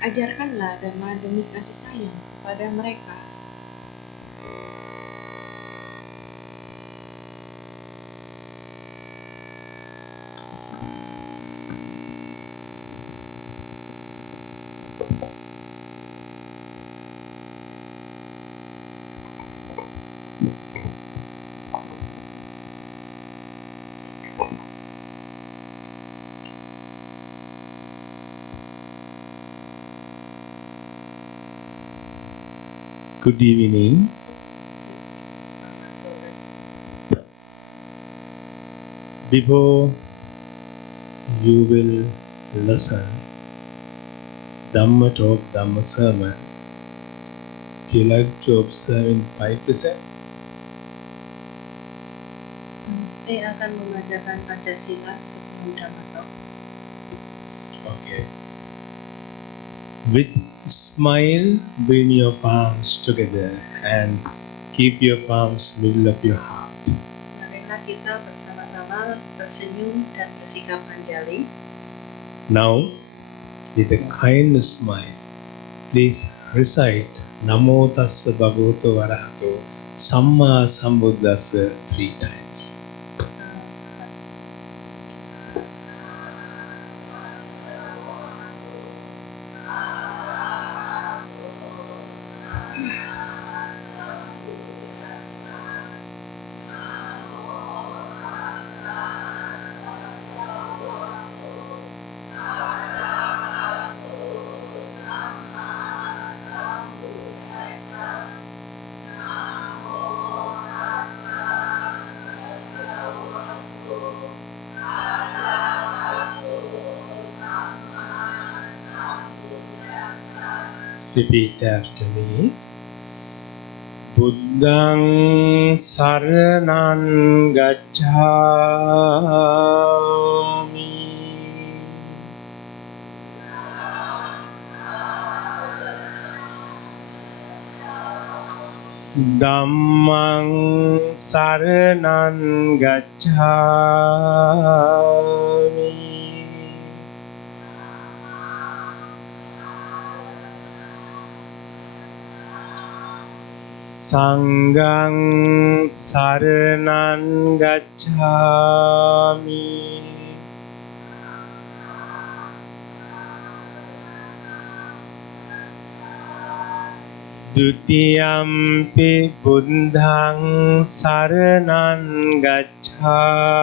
Ajarkanlah dhamma demi kasih sayang kepada mereka. Good evening. Selamat sore. Before you will listen Dhamma talk, Dhamma sermon, do you like to observe in 5%? Akan mengajarkan Pancasila sebelum Dhamma Talk. Okay. With smile, bring your palms together and keep your palms middle of your heart. Marilah kita bersama-sama tersenyum dan bersikap anjali. Now, with a kind smile, please recite Namo Tassa Bhagavato Arahato Samma Sambuddhassa 3 times. Repeat after me. Buddhaṃ saraṇaṃ gacchāmi. Dhammaṃ saraṇaṃ gacchāmi. Sanghaṃ saraṇaṃ gacchāmi. Dutiyampi buddhaṃ saraṇaṃ gacchāmi.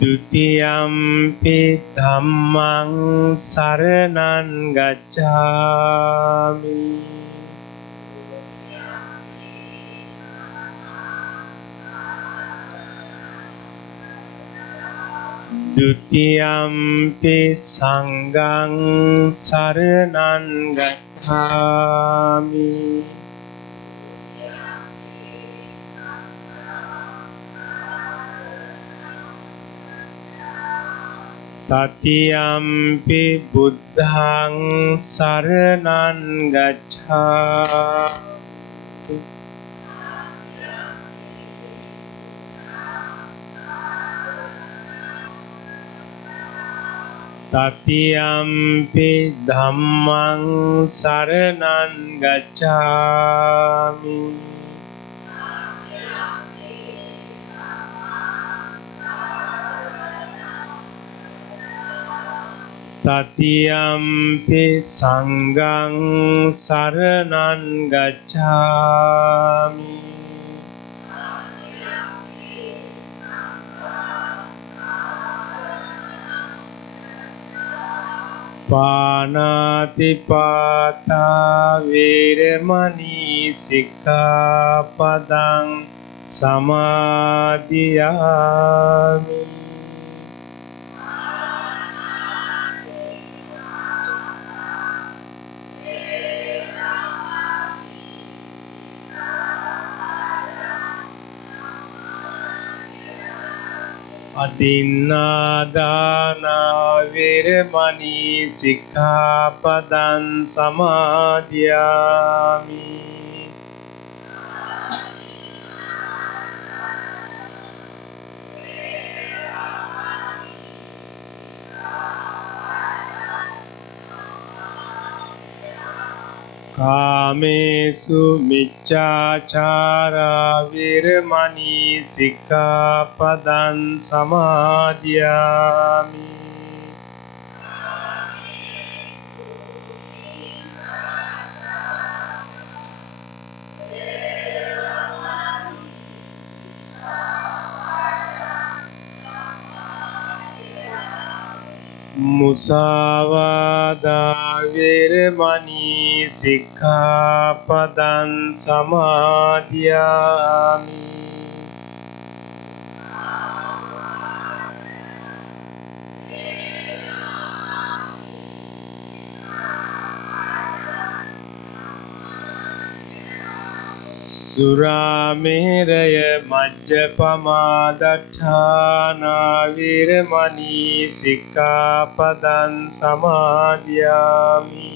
Dutiyampi dhammaṃ saraṇaṃ gacchāmi. Dutiyampi sanghaṃ saraṇaṃ gacchāmi. Tatiyampi buddhaṃ saraṇaṃ gacchāmi. Tatiyampi dhammaṃ saraṇaṃ gacchāmi. Tatiyampi sanghaṃ saraṇaṃ gacchāmi. Pāṇātiපාtā vīramaṇī sikkhapadang samadhiyāmi. Adinādāna vīramaṇī sikkhapadang samadhiyāmi. කාමේසු මිච්ඡාචාරා වේරමණී සික්ඛාපදං සමාදියාමි. මුසාවාදා වේරමණී සික්ඛාපදං සමාදියාමි. සුරාමේරය මජ්ජපමාදට්ඨානා වේරමණී සික්ඛාපදං සමාදියාමි.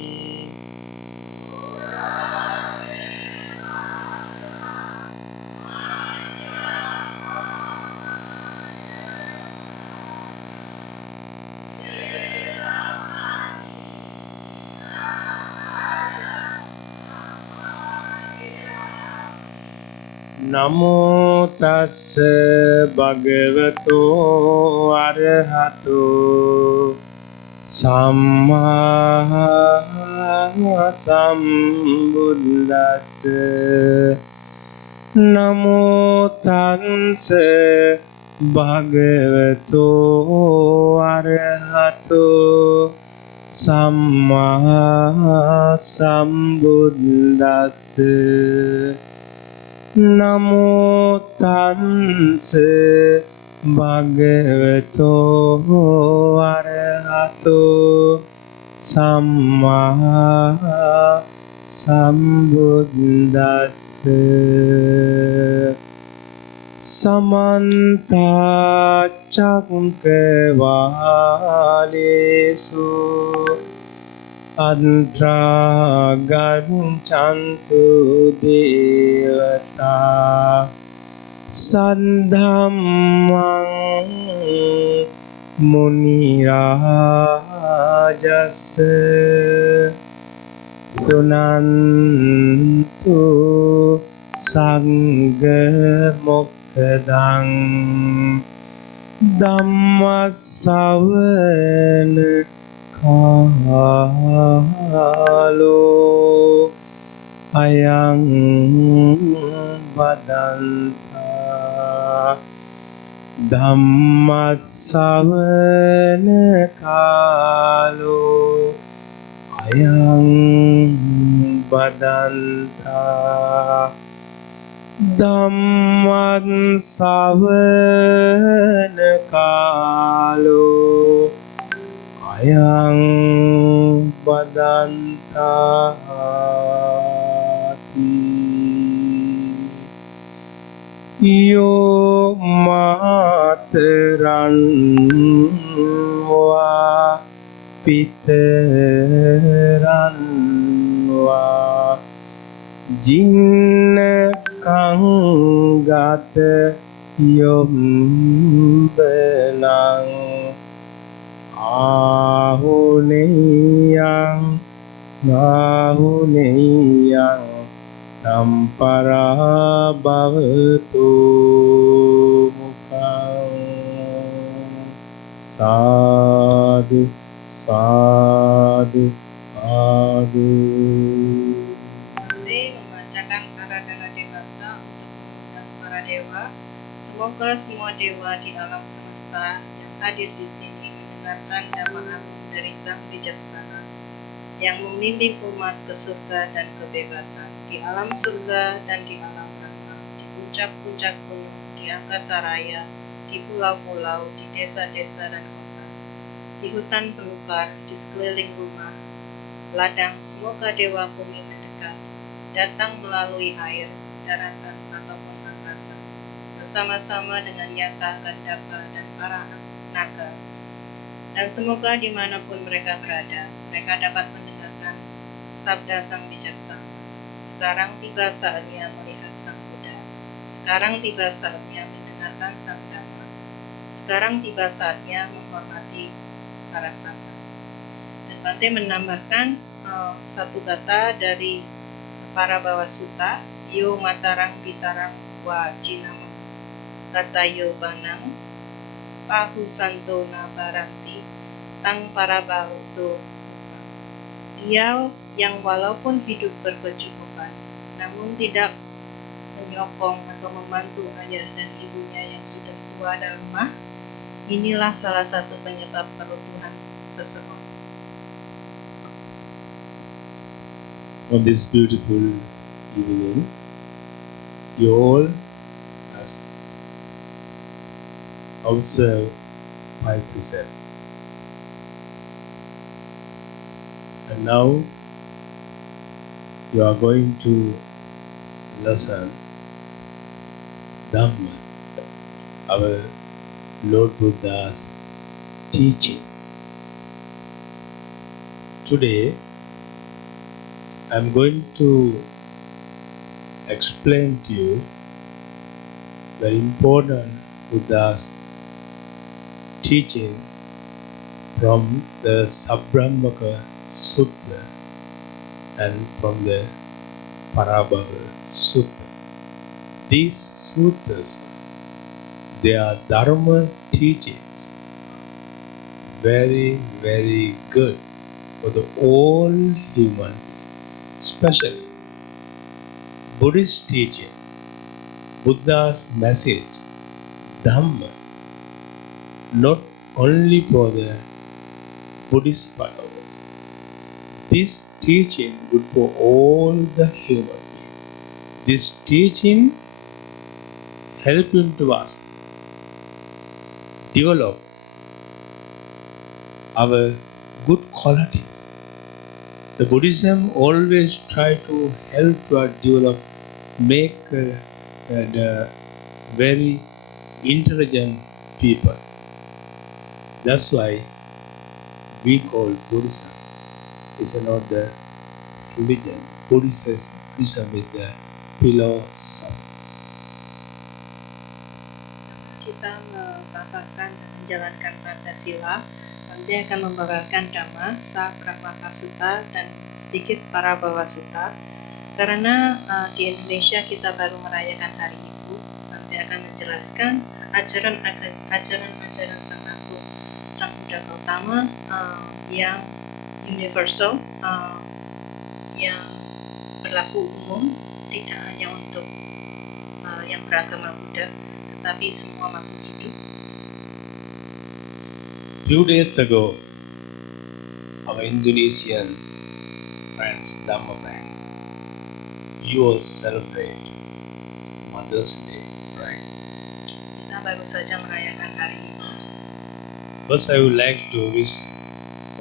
නමෝ තස්ස භගවතෝ අරහතෝ සම්මා සම්බුද්දස්ස. නමෝ තස්ස භගවතෝ අරහතෝ සම්මා සම්බුද්දස්ස. නමෝ තස්ස භගවතෝ අරහතෝ සම්මා සම්බුද්දස්ස. සමන්ත චක්කවාලේසු අත්‍රා ගච්ඡන්තු දේවතා සද්ධම්මං මුනි රාජස්ස සුනන්තු සංඝ මොක්ඛදං ධම්මස්සවන කාලෝ අයං වදන්තා. ධම්මස්සවන කාලෝ අයං වදන්තා. ධම්මස්සවන කාලෝ අයං වදන්තාති. යෝ මාතරං වා පිතරං වා ජින්නකං ගත යොම්බනං ආහුනේයං නාහුනේයං සම්පරා භවතු මුඛං. සාදු සාදු සාදු. Membacakan Aradhana Dewata untuk mengundang para dewa. Semoga semua dewa di alam semesta yang hadir di sini mendengarkan dhamma dari Sang Bijaksana yang membimbing umat ke surga dan kebebasan, di alam surga dan di alam neraka, di puncak-puncak gunung, di angkasa raya, di pulau-pulau, di desa-desa dan kota, di hutan belukar, di sekeliling rumah, ladang. Semoga dewa bumi mendekat, datang melalui air, daratan, ataupun angkasa, bersama-sama dengan Yaka, Gandharva, dan para naga. Dan semoga dimanapun mereka berada, mereka dapat mendengarkan sabda Sang Bijaksana. Sekarang tiba saatnya melihat Sang Buddha. Sekarang tiba saatnya mendengarkan Sang Dhamma. Sekarang tiba saatnya menghormati para santa. Dan Bante menambahkan satu kata dari para bawa suta, yo matarang bitarang wa jinam katayo banang, pahu santo na baranti, tang para bawa do. Dia yang walaupun hidup berkecukupan, namun tidak menyokong atau membantu ayah dan ibunya yang sudah tua dan lemah, inilah salah satu penyebab peruntuhan seseorang. On this beautiful evening, you all has observed 5 precepts. And now you are going to listen Dhamma, our Lord Buddha's teaching. Today, I'm going to explain to you very important Buddha's teaching from the Sabramaka Sutta and from the Parabhava Sutta. These suttas, they are Dharma teachings, very, very good for the all human, especially Buddhist teaching, Buddha's message, Dhamma, not only for the Buddhist followers. This teaching good for all the human beings. This teaching helping to us develop our good qualities. The Buddhism always try to help us develop, make the very intelligent people. That's why we call Buddhism. It's not the religion. Buddhism is the philosophy. Kita mengamalkan dan menjalankan Pancasila, nanti akan membawakan Dhamma, Sabramaka Sutta, dan sedikit Parabhava Sutta. Karena di Indonesia kita baru merayakan Hari Ibu, nanti akan menjelaskan ajaran-ajaran Sang Agung, Sang Buddha Gautama yang universal, yang berlaku umum, tidak hanya untuk yang beragama Buddha, tetapi semua makhluk hidup. Few days ago, our Indonesian friends, Dhamma friends, you all celebrate Mother's Day, right? Kita baru saja merayakan Hari Ibu. First, I would like to wish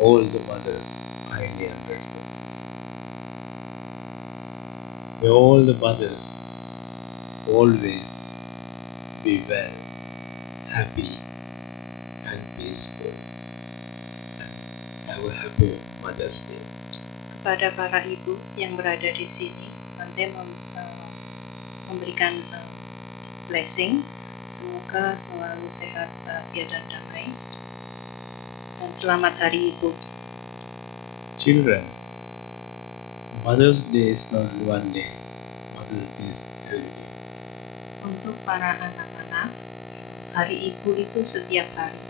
all the mothers kindly and respect. May all the mothers always be well, happy, and peaceful, and have a happy Mother's Day. Kepada para ibu yang berada di sini, nanti memberikan blessing, semoga selalu sehat, bahagia, dan damai. Dan selamat Hari Ibu. Children, Mother's Day is not one day. Mother's Day is every day. Untuk para anak-anak, Hari Ibu itu setiap hari,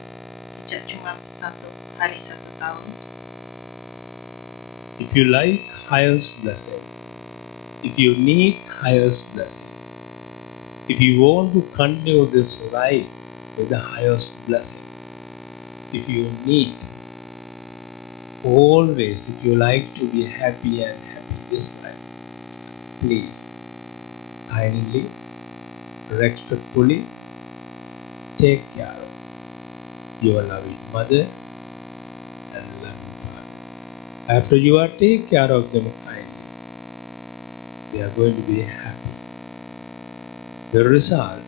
tidak cuma satu hari satu tahun. If you like highest blessing, if you need highest blessing, if you want to continue this life with the highest blessing, if you need always, if you like to be happy and happy this life, please kindly, respectfully take care of your loving mother and loving father. After you are take care of them kindly, they are going to be happy. The result,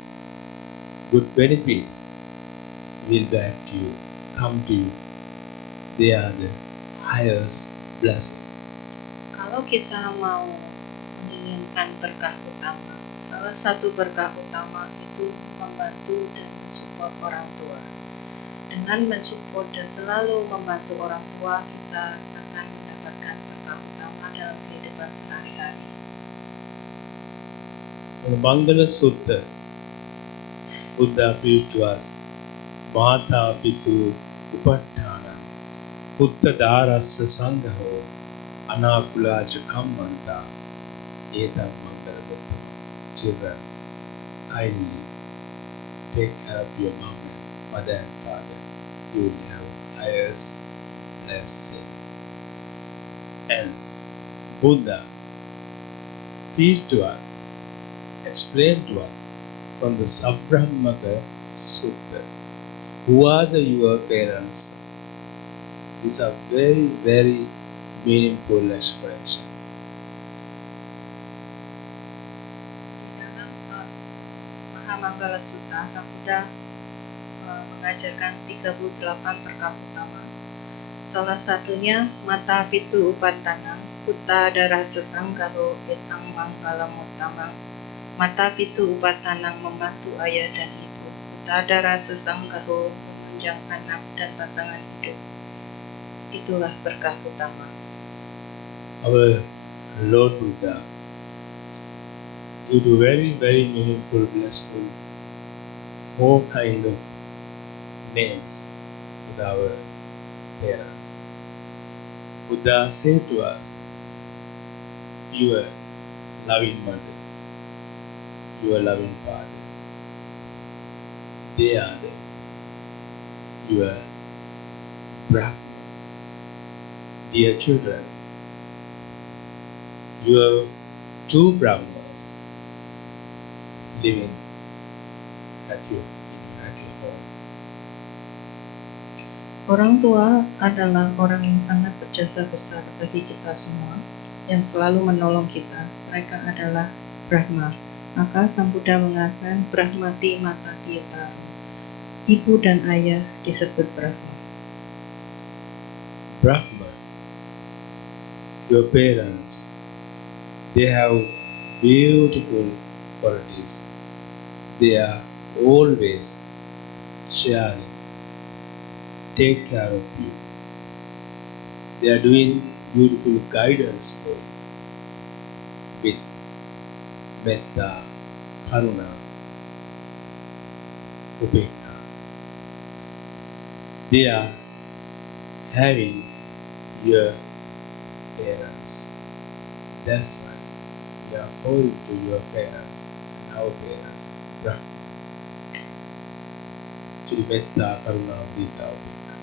good benefits will back to you, come to you. They are the highest blessing. Kalau kita mau menginginkan berkah utama, salah satu berkah utama itu membantu dan mensupport orang tua. Dengan mensupport dan selalu membantu orang tua, kita akan mendapatkan berkah utama dalam kehidupan sehari-hari. On the Mangala Sutta, Buddha preached to us, Mata Pitu Upattana, Putta Darasa Sangaho, Anakula Jakammanta, Etam Mangala Buddha. Children, kindly take care of your mother and father. You will have highest blessing. And Buddha preached to us, explained to us from the Sabramaka Sutta. Who are your parents? These are very, very meaningful expression. Di dalam Mahamanggala Sutta, Sang Buddha mengajarkan 38 perkara utama. Salah satunya Mata Pitu Upattana, Putta Darasa Sanggaho Etang Manggala Mutama. Mata Pitu Upattana membantu ayah dan ibu. Putta Darasa Sanggaho menunjang anak dan pasangan hidup. Itulah berkah utama. Our Lord Buddha give to very, very meaningful, blissful, more kind of names with our parents. Buddha said to us, your loving mother, your loving father, they are your Brahma. Dear children, your two Brahmas living at your home. Orang tua adalah orang yang sangat berjasa besar bagi kita semua, yang selalu menolong kita. Mereka adalah Brahma. Maka Sang Buddha mengatakan Brahmati Mata Piyataru. Ibu dan ayah disebut Brahma. Brahma, your parents, they have beautiful qualities. They are always sharing, take care of you. They are doing beautiful guidance for you with metta, karuna, upekka. They are having your parents. That's why we are calling to your parents and our parents Brahma. Jadi metta, karuna, mudita, upekka.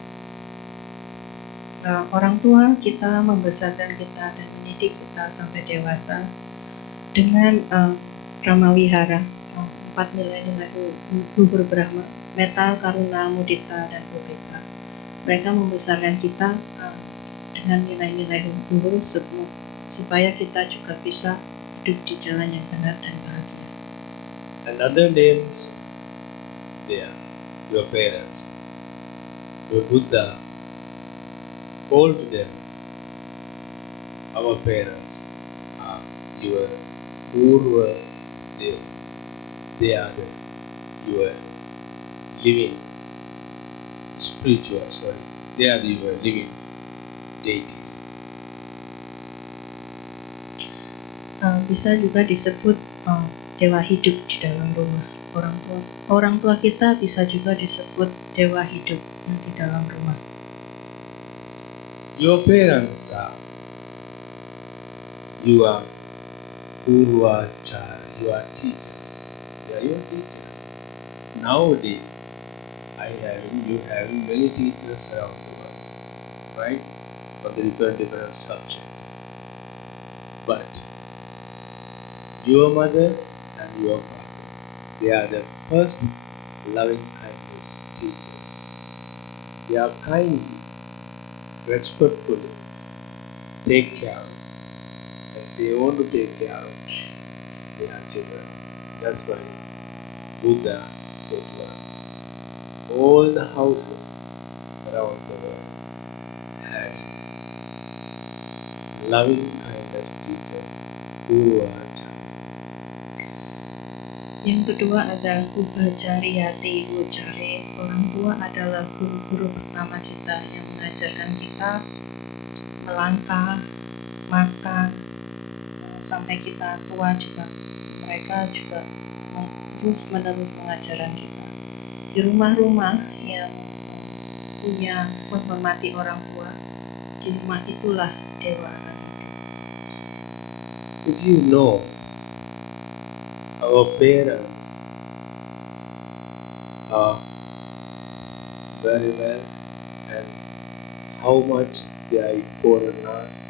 Orang tua kita membesarkan kita dan mendidik kita sampai dewasa dengan Brahmawihara, 4 nilai-nilai luhur Brahma, metta, karuna, mudita, dan upekka. Mereka membesarkan kita dengan nilai-nilai luhur supaya kita juga bisa hidup di jalan yang benar dan bahagia. And other names, they are your parents. Your Buddha called them our parents are your Purva Deva. They are your living spiritual, they are your living deities. Bisa juga disebut dewa hidup di dalam rumah. Orang tua kita bisa juga disebut dewa hidup yang di dalam rumah. Your parents are your Purvachara, your teachers. They are your teachers. Nowadays, you having many teachers around the world, right? For the different subjects. But your mother and your father, they are the first loving kindness teachers. They are kindly, respectfully take care of, and they want to take care of their children. That's why Buddha said to us, all the houses around the world had loving kindness teachers who are Yang kedua ada Ubhajariyati Ucare. Orang tua adalah guru-guru pertama kita yang mengajarkan kita melangkah, makan, sampai kita tua juga. mereka juga terus-menerus mengajarkan kita. Di rumah-rumah yang punya menghormati orang tua, di rumah itulah dewa akan hidup. Did you know our parents are very well and how much they are important us,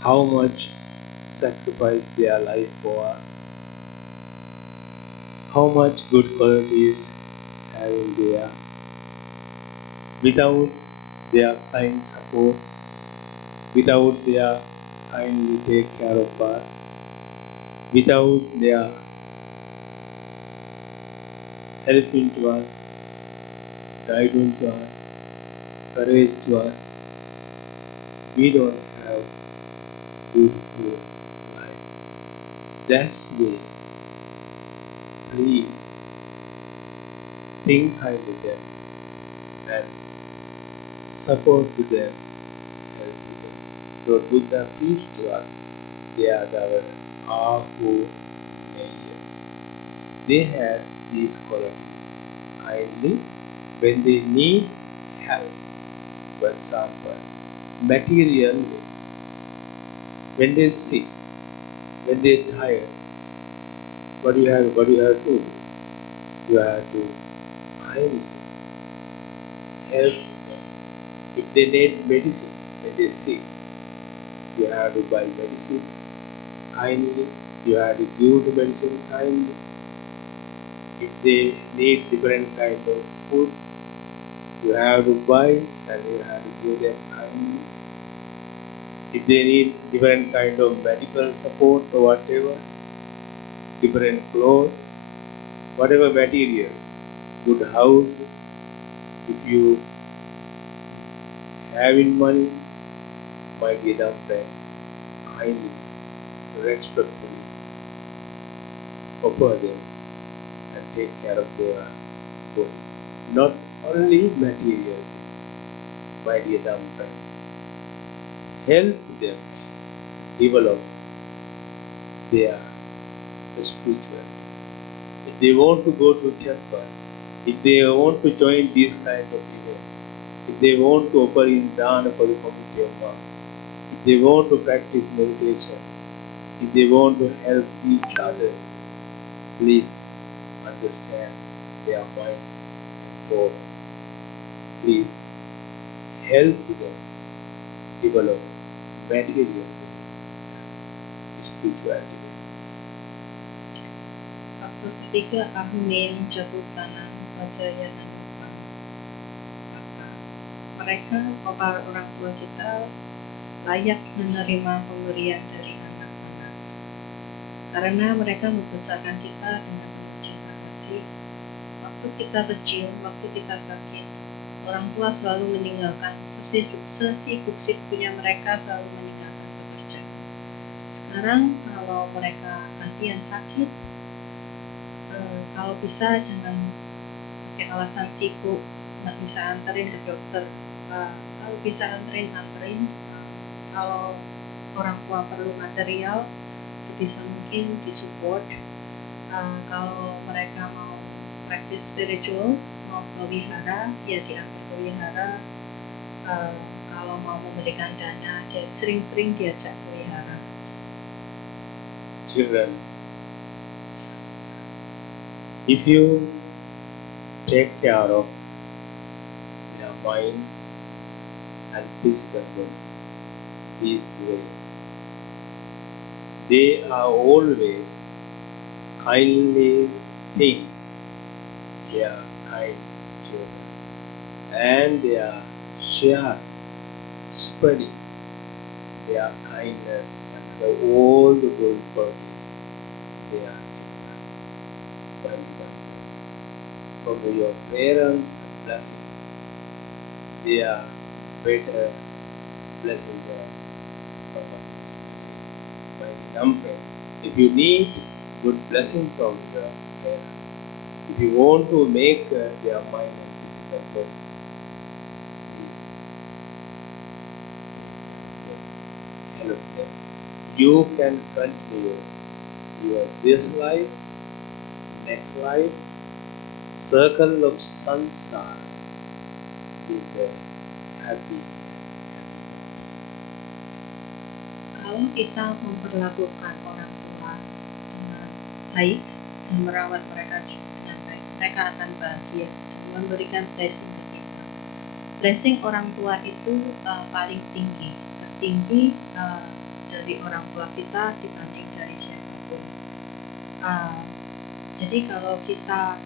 how much sacrifice their life for us, how much good qualities having there. Without their kind support, without their kindly take care of us, without their helping to us, guidance to us, courage to us, we don't have beautiful life. That's why, please think kindly them and support to them, help to them. Lord Buddha preached to us, they are our Ahu nature. They have these qualities. Kindly, when they need help, for example, materially, when they sick, when they tired, what do you have to do? You have to kindly help them. If they need medicine, when they sick, you have to buy medicine kindly. You have to give the medicine kindly. If they need different kind of food, you have to buy and you have to give them kindly. If they need different kind of medical support or whatever, different clothes, whatever materials, good house, if you have in money, my dear friend, kindly, respectfully offer them and take care of their body. Not only material things, my dear friend. Help them develop their spirituality. If they want to go to temple, if they want to join these kind of events, if they want to offer in dana for the community of God, if they want to practice meditation, if they want to help each other, please understand their mind and thought. Please help them develop material spirituality. Faktor ketiga, ahune menjatuh tanam Vajrayana Nupang. Maka mereka, orang tua kita, layak menerima pemberian dari anak-anak. Karena mereka membesarkan kita dengan penuh cinta kasih. Waktu kita kecil, waktu kita sakit, orang tua selalu meninggalkan, sesibuk-sibuknya mereka selalu meninggalkan pekerjaan. Sekarang kalau mereka gantian sakit, kalau bisa jangan pakai alasan sibuk, nggak bisa anterin ke dokter. Kalau bisa anterin. Kalau orang tua perlu material, sebisa mungkin disupport. Kalau mereka mau praktis spiritual, mau ke wihara, ya diantar ke wihara. Kalau mau memberikan dana, dia sering-sering diajak ke wihara. Children, if you take care of their mind and physical body this way, they are always kindly think they are kind children and they are share spreading their kindness and all the good qualities they are children by them. From your parents' blessing, they are better blessing them from God's blessing. By example, if you need good blessing from your parents, if you want to make their mind and physical body, please help them. You can continue your this life, next life, circle of samsara with the happy thoughts. Kalau kita memperlakukan orang tua dengan baik dan merawat mereka dengan baik, mereka akan bahagia dan memberikan blessing ke kita. Blessing orang tua itu paling tinggi, tertinggi dari orang tua kita dibanding dari siapapun. Jadi kalau kita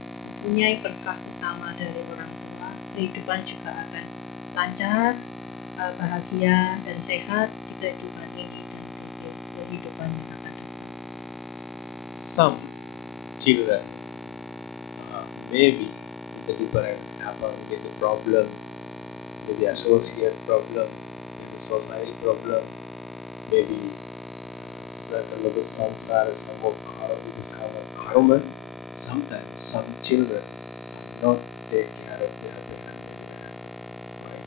mempunyai berkah utama dari orang tua, kehidupan juga akan lancar, bahagia dan sehat di kehidupan ini dan di kehidupan yang akan datang. Some children maybe the different happen with the problem, with the associate problem, with the society problem, maybe circle of the samsara, some of karma. Sometimes some children are not take care of their parents. Right?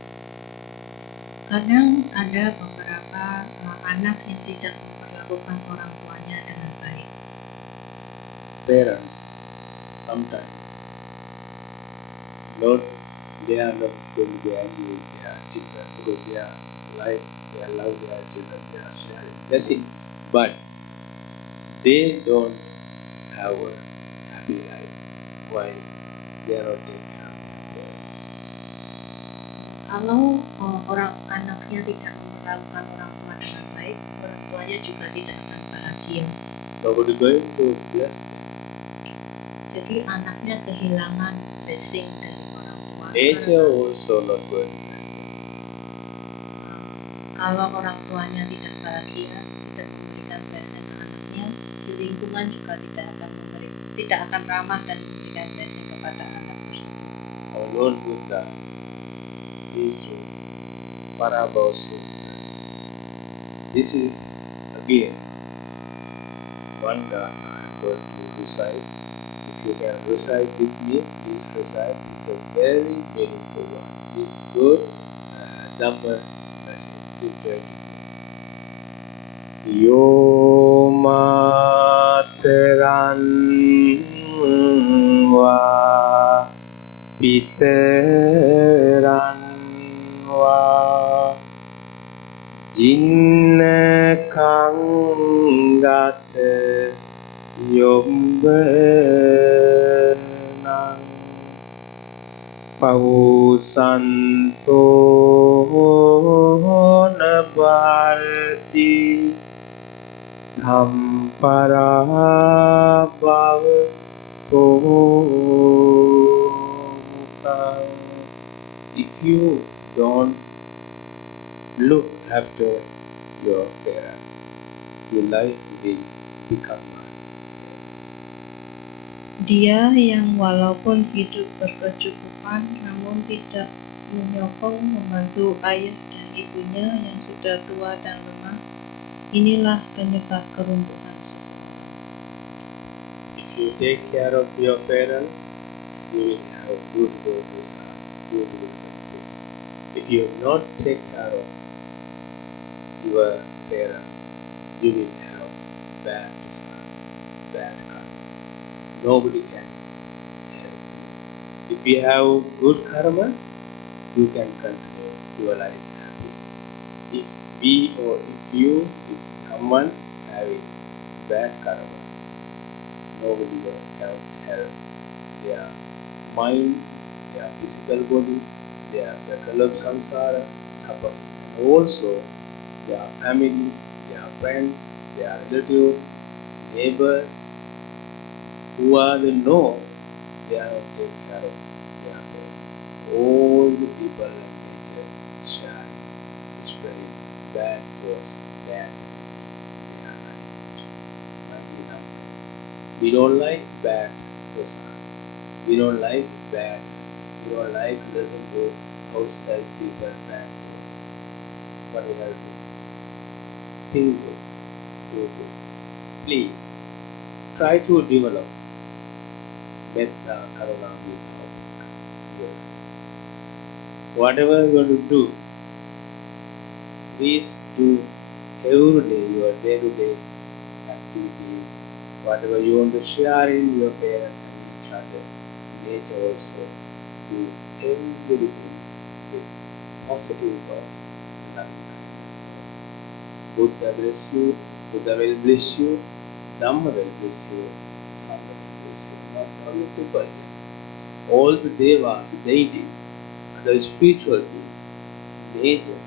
Kadang ada beberapa anak yang tidak memperlakukan orang tuanya dengan baik. Parents sometimes they are not going to be angry with their children because they love their children, they are sharing. That's it. But they don't have a happy life. Why? They are not taking care of their parents. Kalau orang anaknya tidak memperlakukan orang tua dengan baik, orang tuanya juga tidak akan bahagia. Nobody going to bless them. Jadi anaknya kehilangan blessing dari orang tua. Nature also not going to bless them. Kalau orang tuanya tidak bahagia, tidak memberikan blessing ke anaknya, di lingkungan juga tidak akan ramah dan memberikan blessing kepada anak tersebut. Our Lord Buddha teaching parable sutra. This is again one that I am going to recite. If you can recite with me, please recite. It's a very meaningful one. It's good Dhamma message. Yo materan wa piteran wa jinnakang gata yombenang pausanto nabarti dhampara bhavato. If you don't look after your parents, your life will become Dia yang walaupun hidup berkecukupan namun tidak menyokong membantu ayah dan ibunya yang sudah tua dan lemah, inilah penyebab keruntuhan seseorang. If you take care of your parents, you will have good result, good benefits. If you not take care of your parents, you will have bad result, bad karma. Nobody can help you. If you have good karma, you can continue your life happy. If someone having bad karma, nobody can help their mind, their physical body, their circle of samsara suffer. And also their family, their friends, their relatives, neighbors, who are they know they are not taking care of their parents. All the people in nature share spreading bad thoughts, bad things. We don't like bad person. We don't like bad. We don't like listen to outside people bad thoughts. What we have to think good, do good. Please try to develop metta karuna without fear. Whatever you want to do, please do every day your day-to-day activities Whatever you want to share in your parents and each other, nature also do everything with positive thoughts, loving kindness. Buddha bless you, Buddha will bless you, Dhamma will bless you, Sangha will bless you. Not only people, all the devas, deities, the spiritual beings, nature,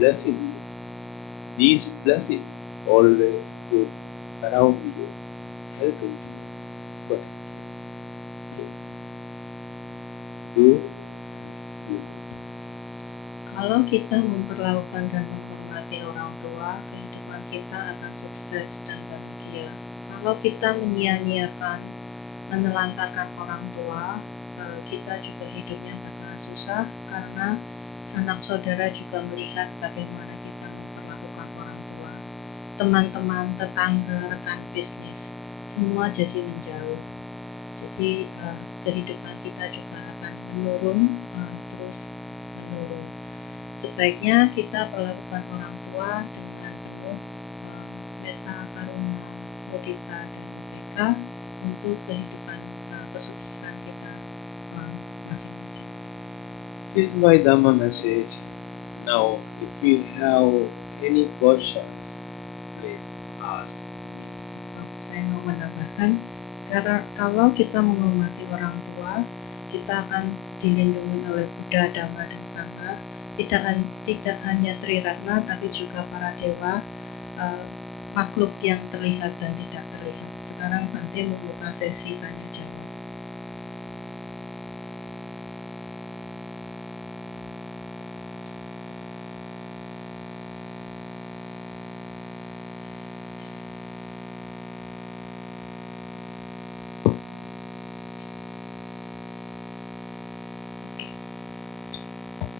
blessing you. These blessings always good around you, helping you, protecting you. Do. Kalau kita memperlakukan dan menghormati orang tua, kehidupan kita akan sukses dan bahagia. Kalau kita menyia-nyiakan, menelantarkan orang tua, kita juga hidupnya bakalan susah karena sanak saudara juga melihat bagaimana kita memperlakukan orang tua. Teman-teman, tetangga, rekan bisnis, semua jadi menjauh. Jadi kehidupan kita juga akan menurun, terus menurun. Sebaiknya kita perlakukan orang tua dengan penuh metta, karuna, mudita, dan ubeka untuk kehidupan kesuksesan kita masing-masing. This is my Dhamma message. Now, if you have any questions, please ask. Saya mau menambahkan, karena kalau kita menghormati orang tua, kita akan dilindungi oleh Buddha, Dhamma, dan Sangha. Tidak hanya Triratna, tapi juga para dewa, makhluk yang terlihat dan tidak terlihat. Sekarang Bante membuka sesi tanya jawab.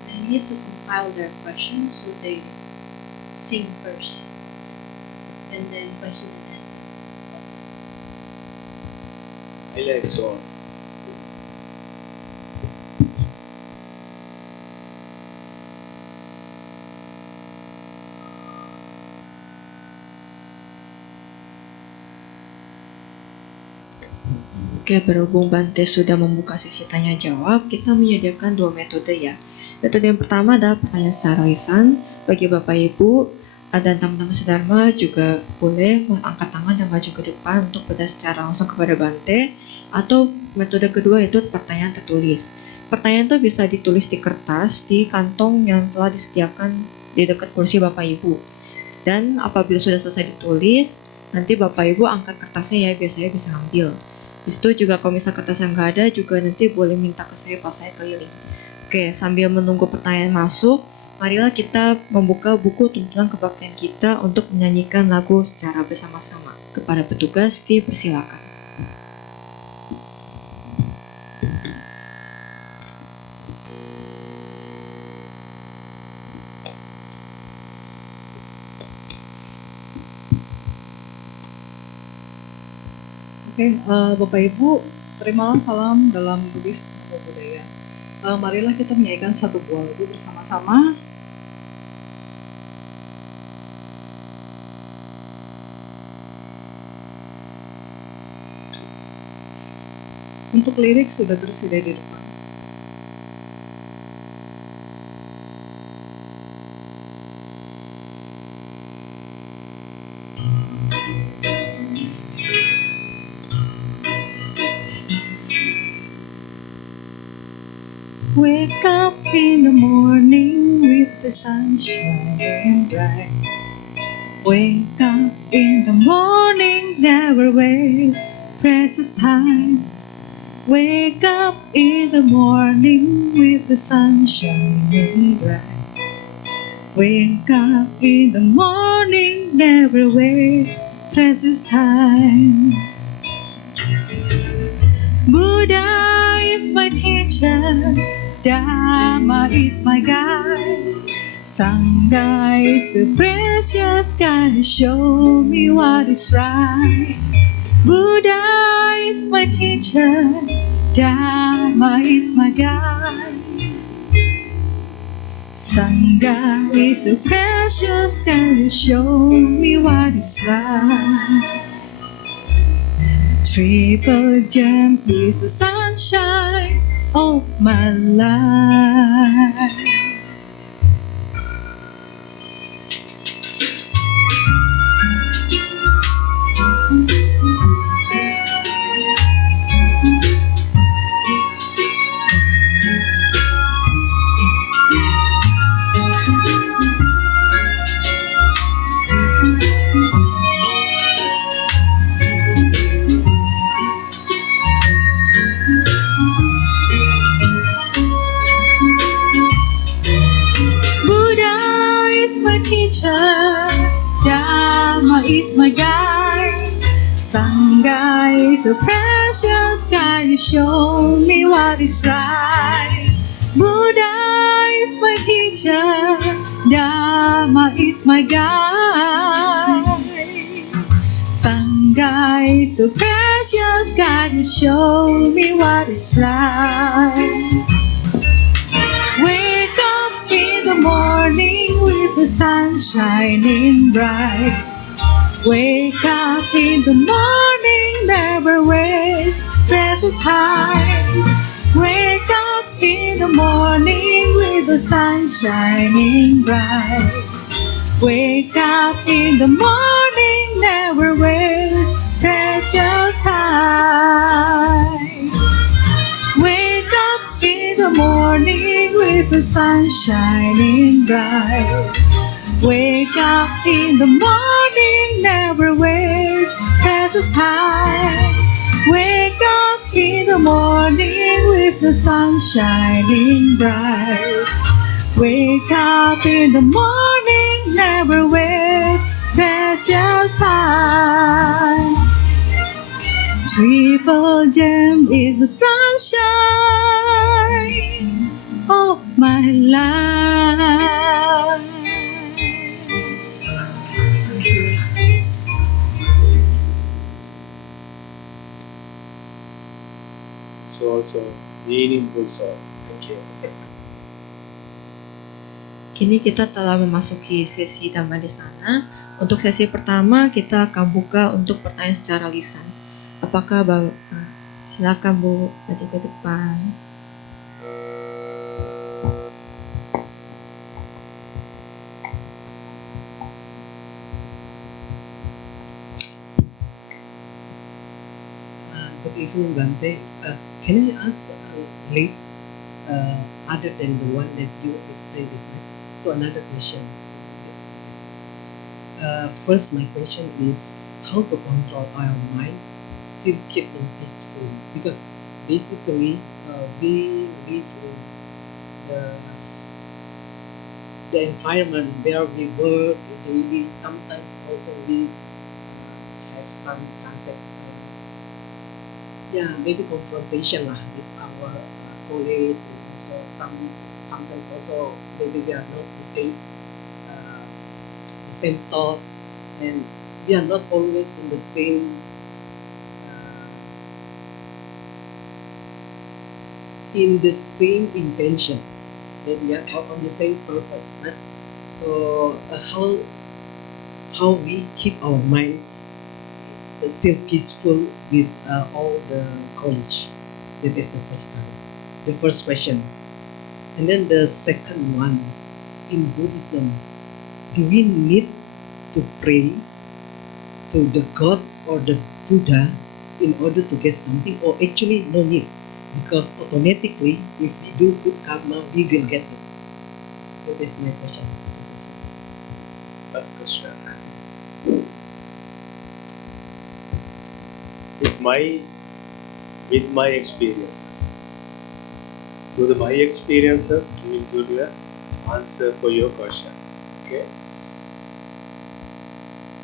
They need to compile their questions, so they sing first, and then question and answer. I like song. Oke, berhubung Bante sudah membuka sesi tanya jawab, kita menyediakan dua metode ya. Metode yang pertama adalah pertanyaan secara lisan. Bagi Bapak Ibu dan teman-teman sedharma juga boleh angkat tangan dan maju ke depan untuk bertanya secara langsung kepada Bante. Atau metode kedua itu pertanyaan tertulis. Pertanyaan itu bisa ditulis di kertas di kantong yang telah disediakan di dekat kursi Bapak Ibu. Dan apabila sudah selesai ditulis, nanti Bapak Ibu angkat kertasnya ya, biasanya bisa ambil. Di situ juga kalau misal kertas yang nggak ada juga nanti boleh minta ke saya pas saya keliling. Oke, sambil menunggu pertanyaan masuk, marilah kita membuka buku tuntunan kebaktian kita untuk menyanyikan lagu secara bersama-sama. Kepada petugas dipersilakan. Oke, Bapak Ibu, terimalah salam dalam Buddhis Namo Buddhaya. Marilah kita menyanyikan satu buah lagu bersama-sama. Untuk lirik sudah tersedia di depan. Wake up in the morning with the sun shining bright. Wake up in the morning, never waste precious time. Wake up in the morning with the sun shining bright. Wake up in the morning, never waste precious time. Buddha is my teacher, Dhamma is my guide, Sangha is a precious guide, show me what is right. Buddha is my teacher, Dhamma is my guide, Sangha is a precious guide, show me what is right. Triple Gem is the sunshine of my life. Buddha is my teacher, Dharma is my guide, Sangha is a precious guide, you show me what is right. Buddha is my teacher, Dharma is my guide, Sangha is a precious guide, you show me what is right. Wake up in the morning with the sun shining bright. Wake up in the morning, never waste, precious time. Wake up in the morning with the sun shining bright. Wake up in the morning, never waste, precious time. Wake up in the morning with the sun shining bright. Wake up in the morning, never waste precious time. Wake up in the morning with the sun shining bright. Wake up in the morning, never waste precious time. Triple Gem is the sunshine of my life. So also meaningful song. Thank you. Kini kita telah memasuki sesi Dhamma Desana. Untuk sesi pertama kita akan buka untuk pertanyaan secara lisan. Apakah silakan Bu, maju ke depan. Good evening, Bante. Can I ask late other than the one that you explained this night? So another question. First, my question is how to control our mind, still keep it peaceful, because basically we live in the environment where we work daily. Sometimes also we have some concept. Maybe confrontation lah with our colleagues, and also sometimes also maybe we are not the same thought, and we are not always in the same intention, maybe on the same purpose. So how we keep our mind still peaceful with all the college. That is the first question. And then the second one, in Buddhism, do we need to pray to the God or the Buddha in order to get something, or actually no need, because automatically if we do good karma we will get it? That is my question. That's question. With my experiences, through my experiences, we will give you an answer for your questions. Okay.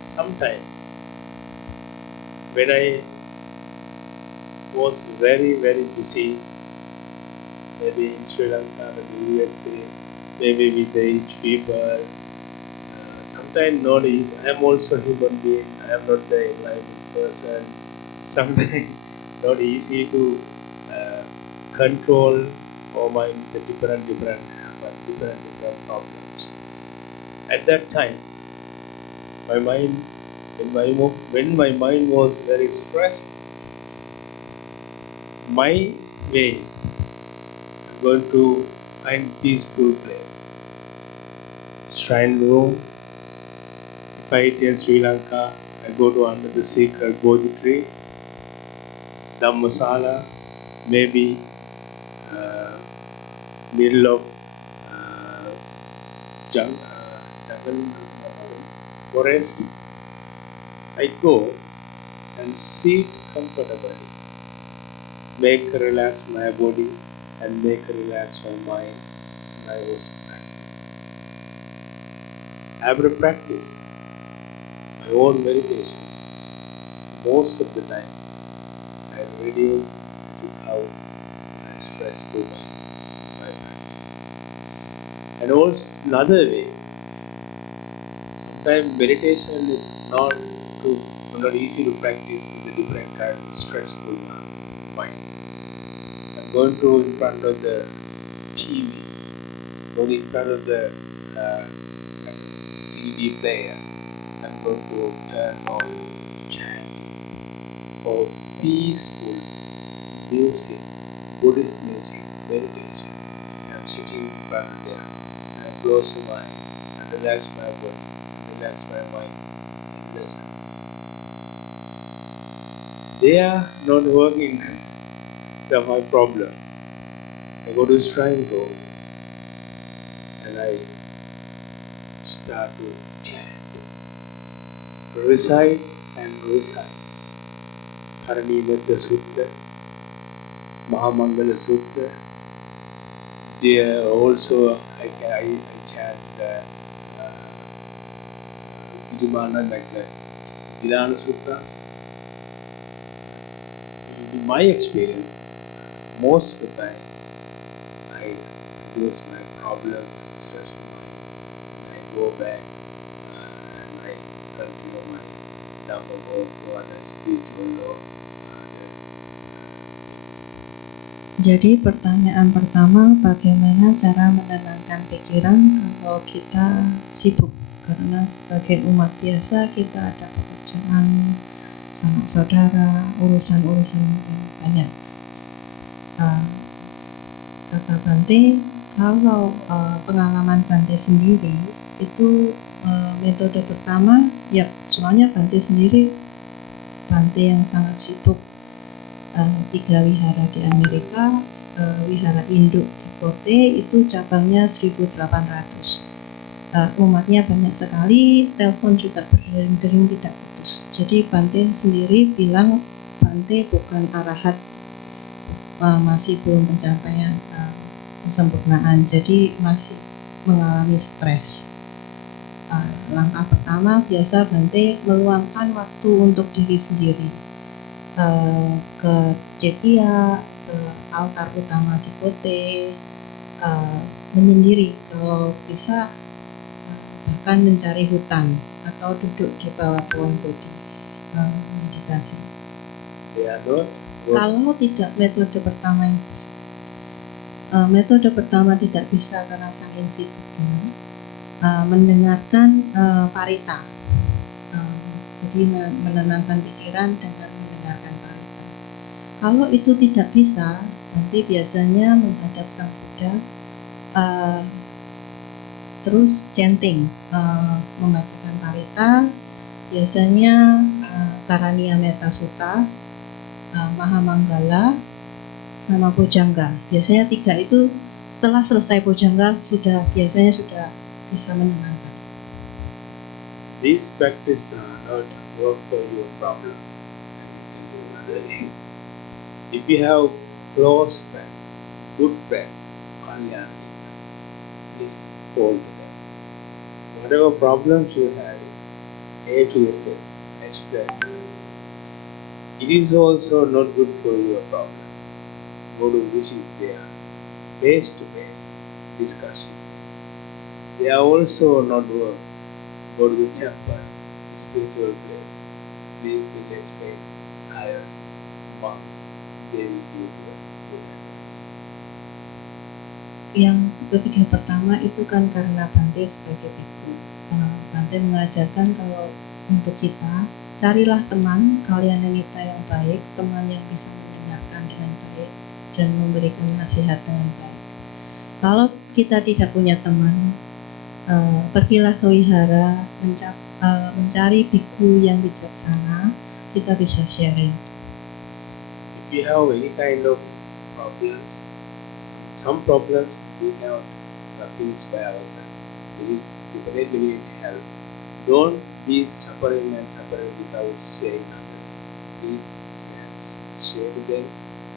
Sometime when I was very busy, maybe in Sri Lanka, maybe USA, maybe with the rich people. Sometimes not easy. I am also human being. I am not the enlightened person. Sometimes not easy to control our mind the different problems. At that time, my mind, when my mind was very stressed, my ways. I'm going to find peaceful place. Shrine room. If I eat in Sri Lanka, I go to under the sacred Bodhi tree, Dhammasala, maybe middle of uh, jungle forest. I go and sit comfortably, make relax my body and make relax my mind. And I also practice. After practice, my own meditation, most of the time, I reduce and recover my stressful my practice. And also another way, sometimes meditation is not easy to practice in the different kind of stressful mind. I'm going to in front of the TV, going in front of the uh, CD player. I'm going to turn on chant or peaceful music, Buddhist music, meditation. I'm sitting in front of there and I close my eyes and relax my body, relax my mind and listen. They are not working. They're my problem. I go to shrine room and I start to chant, recite and recite. Paranimata Sutta, Mahamangala Sutta. There also I chant Vijumana like the Vilana Sutras. In my experience, most of the time I lose my problems, stress mind, and I go back and I continue my Dhamma work or other spiritual or other things. Jadi pertanyaan pertama, bagaimana cara menenangkan pikiran kalau kita sibuk? Karena sebagai umat biasa kita ada pekerjaan, sanak saudara, urusan-urusan yang banyak. Kata Bante, kalau pengalaman Bante sendiri itu metode pertama, ya soalnya Bante sendiri, Bante yang sangat sibuk, 3 wihara di Amerika, wihara induk di Kotte itu cabangnya 1.800. Umatnya banyak sekali, telepon juga berdering-dering tidak putus. Jadi Bante sendiri bilang Bante bukan arahat, masih belum pencapaian kesempurnaan, jadi masih mengalami stres. Langkah pertama biasa Bante meluangkan waktu untuk diri sendiri, ke Cetia, ke altar utama di Kotte, menyendiri kalau bisa, bahkan mencari hutan atau duduk di bawah pohon bodhi, meditasi. Kalau tidak metode pertama yang bisa, metode pertama tidak bisa karena saking sibuknya, mendengarkan parita. Jadi menenangkan pikiran dengan mendengarkan parita. Kalau itu tidak bisa, nanti biasanya menghadap Sang Buddha, terus chanting, membacakan parita, biasanya Karaniya Metta Sutta, Mahamanggala, sama Bojjhanga. Biasanya 3 itu setelah selesai Bojjhanga biasanya sudah bisa menenangkan. These practice not work for your problem. And you can do another way. If you have close friend, good friend, Kalyani, please hold them. Whatever problems you have, A to Z, explain. It is also not good for your problem. Go to visit there, face to face discussion. They are also not work. Go to the temple, spiritual place. These will explain hires, monks. They will give you good advice. Yang ketiga pertama itu kan karena Bante sebagai biku. Bante mengajarkan kalau untuk kita, carilah teman, kalyana mita yang baik, teman yang bisa mendengar mendengarkan dengan baik dan memberikan nasihat dengan baik. Kalau kita tidak punya teman, pergilah ke wihara, mencari biku yang bijaksana, kita bisa sharing. If you have any kind of problems, some problems we have things by ourselves. We definitely need help. Don't be suffering without sharing others. Please share with them,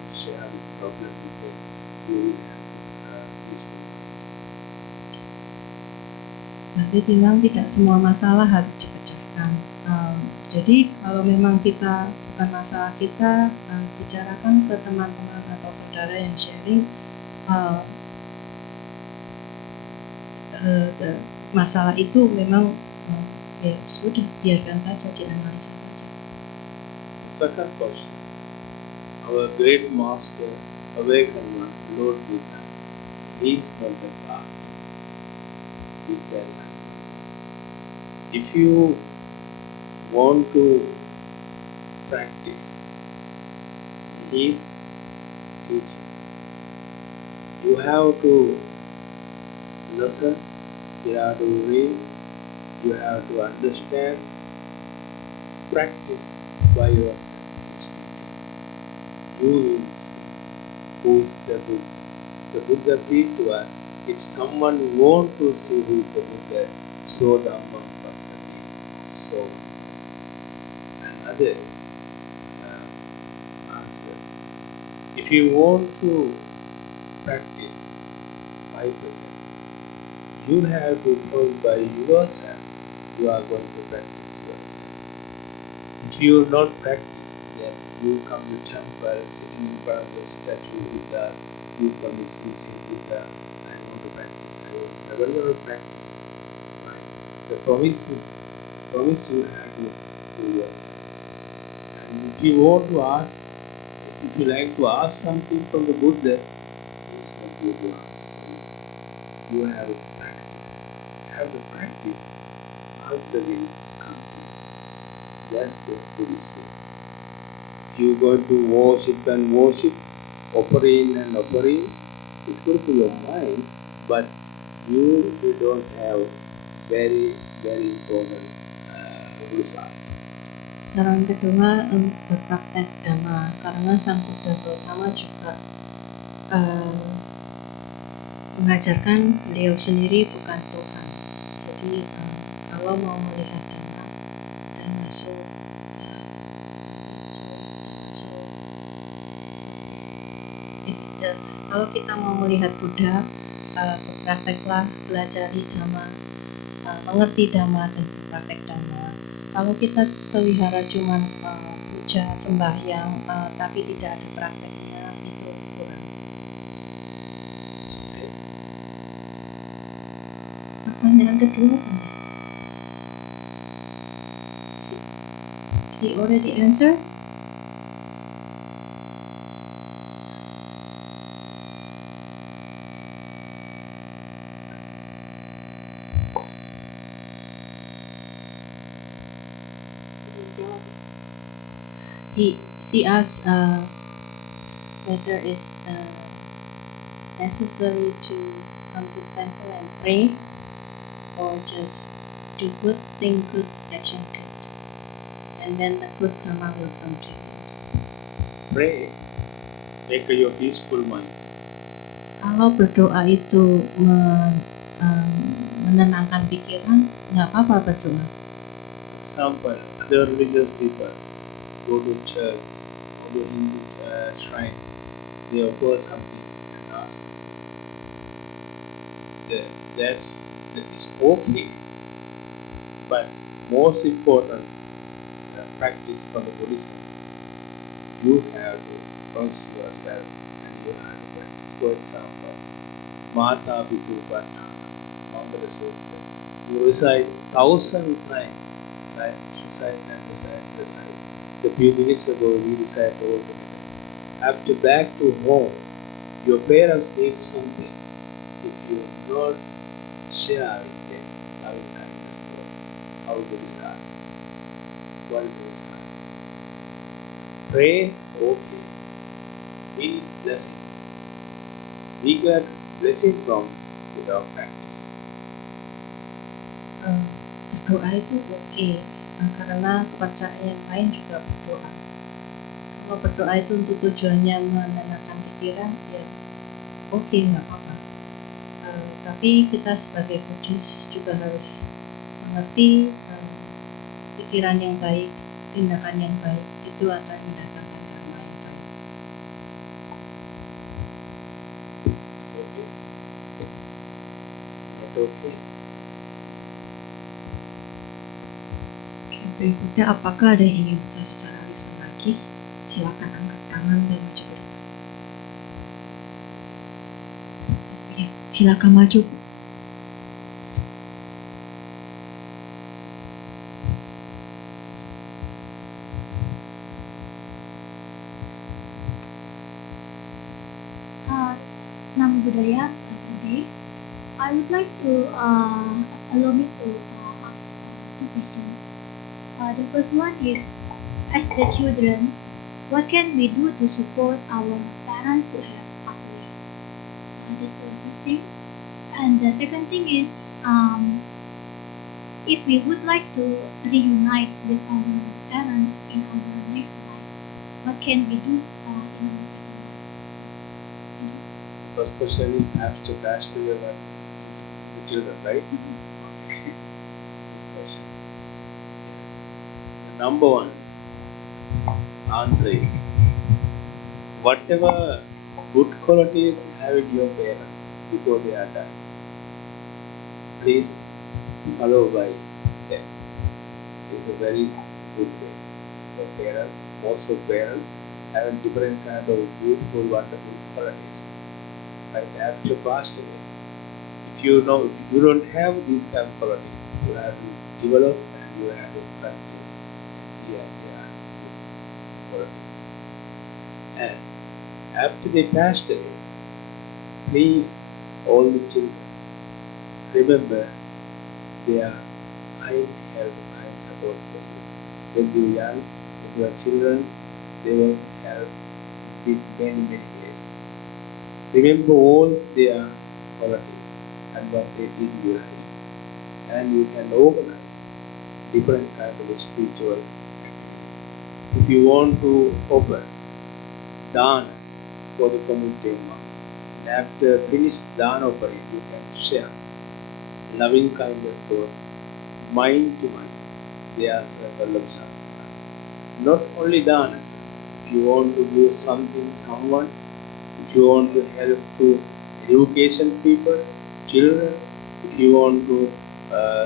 share the problem with them. You will have peaceful. Nanti bilang tidak semua masalah harus dipecahkan. Jadi kalau memang kita bukan masalah kita, bicarakan ke teman-teman atau saudara yang sharing. Masalah itu memang ya sudah, biarkan saja, dianalisa saja. Second question. Our great master, awakened one, Lord Buddha, is not the God. He said, if you want to practice his teaching, you have to listen, you have to read, you have to understand, practice by yourself. You will see who is the Buddha. The Buddha preached to us, if someone wants to see who is the Buddha, show the among person, so another answers. If you want to practice 5%, you have to prove by yourself you are going to practice yourself. If you not practice, then you come to temple, sitting in front of the statue with us, you promise you say Buddha, I want to practice, I will never going to practice. Right? The promise you have to do yourself. And if you want to ask, if you like to ask something from the Buddha, it's not good to ask. You have to practice. You have to practice. Answer will come to you. That's the Buddhist way. If you go to worship and worship, offering and offering, it's good for your mind, but you don't have very, very important result. Saran kedua, berpraktek Dhamma, karena Sang Buddha Gautama juga mengajarkan beliau sendiri bukan Tuhan. Jadi kalau mau melihat Dhamma dan masuk kalau kita mau melihat Buddha, berprakteklah, belajari Dhamma, mengerti Dhamma dan berpraktek Dhamma. Kalau kita ke wihara cuma puja, sembahyang, tapi tidak ada prakteknya, itu kurang. Pertanyaan kedua apa? He already answered? She asked whether it's necessary to come to temple and pray, or just do good, think good, action good, and then the good karma will come to you. Pray, make your peaceful mind. Kalau berdoa itu menenangkan pikiran, nggak apa-apa berdoa. Example, other religious people go to church, go to Hindu shrine, they offer something and ask. That is okay, but most important practice from the Buddhism, you have to trust yourself and you have to practice. For example, Mata Pitu Pata, Mangala Sutra, you recite 1,000 times, right? Recite. A few minutes ago, we recited all the time. After back to home, your parents need something. If you not share with them, loving kindness, how to recite? What to recite? Pray, okay. we need blessing. We get blessing from without practice. Berdoa itu oke, karena kepercayaan yang lain juga berdoa. Kalau berdoa itu untuk tujuannya menenangkan pikiran, ya oke, nggak apa-apa. Tapi kita sebagai Buddhis juga harus mengerti pikiran yang baik, tindakan yang baik itu akan mendatangkan karma yang baik. It's okay. Not okay. Berikutnya, apakah ada yang ingin kita secara lisan lagi? Silakan angkat tangan dan maju ke depan. Ya, silakan maju. Namo Buddhaya today. I would like to allow me to ask two questions. The first one is, as the children, what can we do to support our parents who have passed away? That's the first thing. And the second thing is, if we would like to reunite with our parents in our next life, what can we do in our next life? First question is after pass together the children, right? Okay. Good question. Yes. The number one answer is whatever good qualities having your parents before they are done, please follow by them. It's a very good way for parents. Most of parents have a different kind of beautiful, wonderful qualities. Right after passed away, if you don't have these kind of qualities, you have to develop and you have to continue. Yeah, qualities. And after they passed away, please, all the children, remember their kind help, kind support for you. When you were young, when you were children, they was help with many ways. Remember all their qualities and what they did in your life. And you can organize different kind of spiritual activities. If you want to open dana for the community of monks, and after finish dana offering, you can share loving kindness to mind to mind. They are circle of samsara. Not only dana. If you want to do something, someone, if you want to help to education people, children, if you want to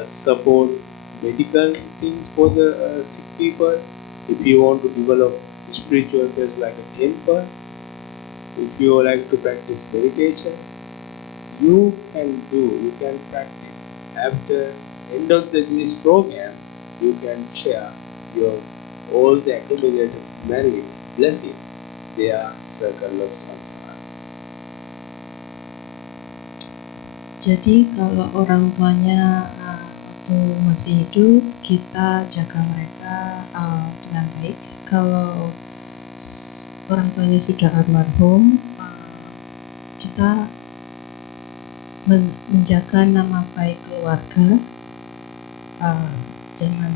support medical things for the sick people, if you want to develop spiritual place like a temple, if you like to practice meditation, you can practice. After end of this program, you can share your all the accumulated merit, blessing, their circle of samsara. Jadi kalau orang tuanya waktu masih hidup, kita jaga mereka dengan baik. Kalau orang tuanya sudah almarhum, kita menjaga nama baik keluarga. Jangan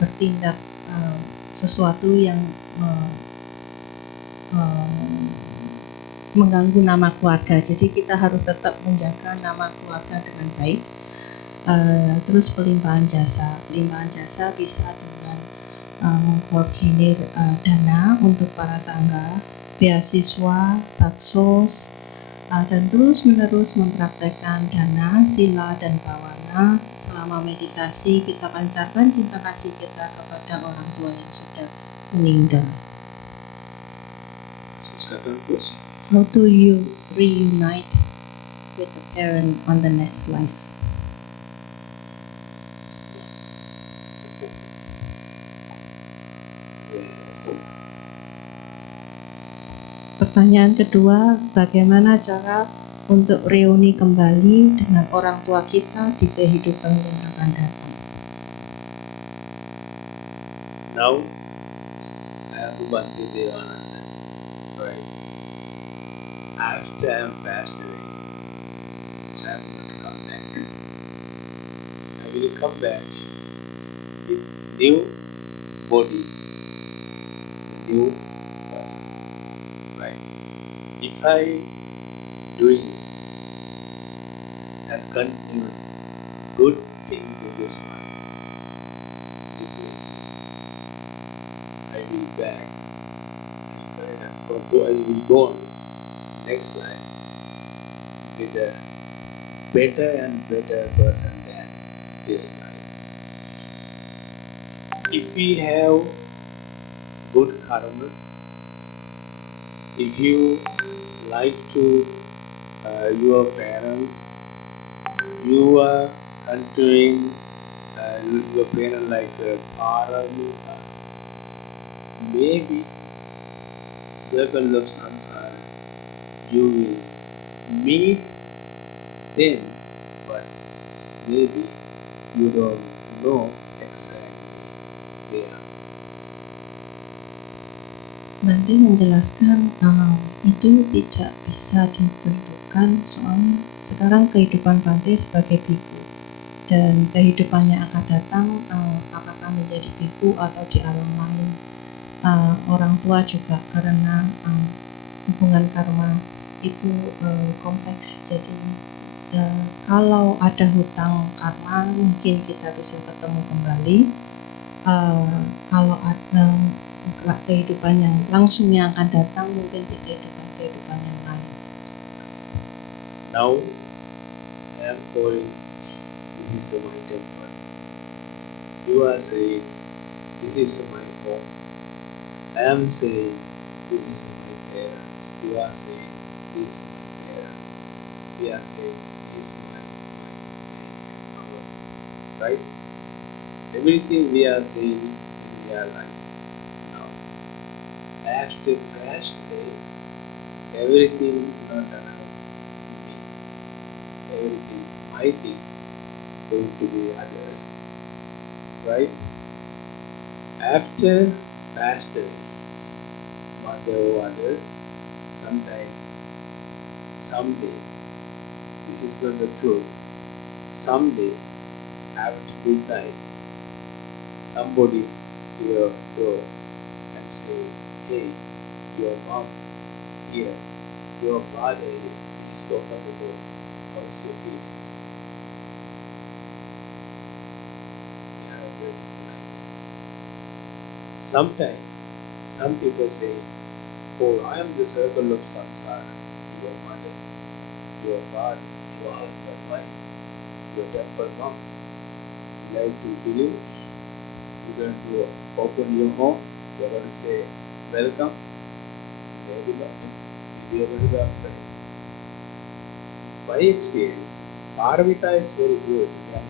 bertindak sesuatu yang mengganggu nama keluarga. Jadi kita harus tetap menjaga nama keluarga dengan baik. Terus pelimpahan jasa bisa dengan mengkoordinir dana untuk para sangga, beasiswa, baksos, dan terus menerus mempraktekkan dana, sila, dan bawana. Selama meditasi, kita pancarkan cinta kasih kita kepada orang tua yang sudah meninggal. Second question. How do you reunite with the parent on the next life? Yes. Pertanyaan kedua, bagaimana cara untuk reuni kembali dengan orang tua kita di kehidupan yang akan datang? Now, I Sadhu Bhakti Devananda, right? After I am passed away, I am going to come back. I will come back with new body, new person, right? If I doing and continue good thing in this life, definitely I will back and I will born next life with a better and better person than this life. If we have good karma, if you like to your parents, you are continuing your parents like paramita, maybe circle of samsara, you will meet them, but maybe you don't know exactly there. Bante menjelaskan itu tidak bisa ditentukan, soalnya sekarang kehidupan Bante sebagai biku dan kehidupannya akan datang apakah menjadi biku atau di alam lain. Orang tua juga karena hubungan karma itu kompleks, jadi kalau ada hutang karma mungkin kita bisa ketemu kembali. Kalau ada kehidupan yang langsung yang akan datang mungkin di kehidupan yang lain. Now I am going, this is my temple. You are saying, this is my home. I am saying, this is my parents. You are saying, this is my parents. We are saying, this is my our, right? Everything we are saying in our life now. After past day, everything not around me. Everything I think going to be others. Right? After past day, mother or others, sometime, someday, this is not the truth. Someday, after midnight, somebody to your door and say, hey, your mom here, your father here, please open the door. How's your feelings? Sometimes, some people say, oh, I am the circle of samsara, your mother, your father, your husband, wife, your temple monks. You like to believe, you're going to open your home, you're going to say, welcome, maybe not, maybe you're going to be afraid. By experience, Paramita is very good. You can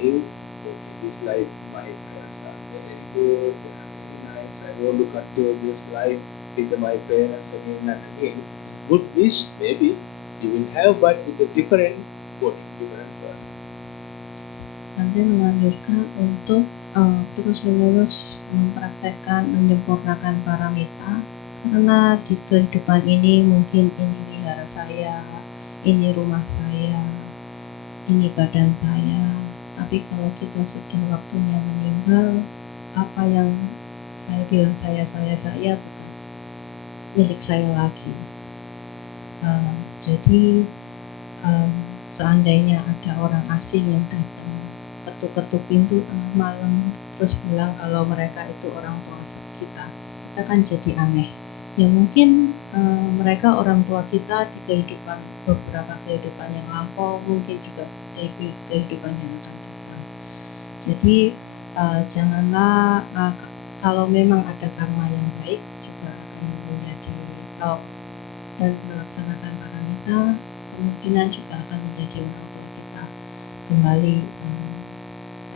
think, okay, this life, my parents are very good, they are very nice, I want to continue this life with my parents again and again. Good wish, maybe you will have, but with a different body, different person. Bante menganjurkan untuk terus-menerus mempraktekkan, menyempurnakan paramita, karena di kehidupan ini mungkin ini wihara saya, ini rumah saya, ini badan saya. Tapi kalau kita sudah waktunya meninggal, apa yang saya bilang saya bukan milik saya lagi. Jadi seandainya ada orang asing yang datang ketuk-ketuk pintu tengah malam terus bilang kalau mereka itu orang tua kita kan jadi aneh. Ya mungkin mereka orang tua kita di kehidupan, beberapa kehidupan yang lampau, mungkin juga di kehidupan yang akan datang. Jadi janganlah kalau memang ada karma yang baik juga akan menjadi dan melaksanakan paramita, kemungkinan juga akan menjadi orang tua kita kembali.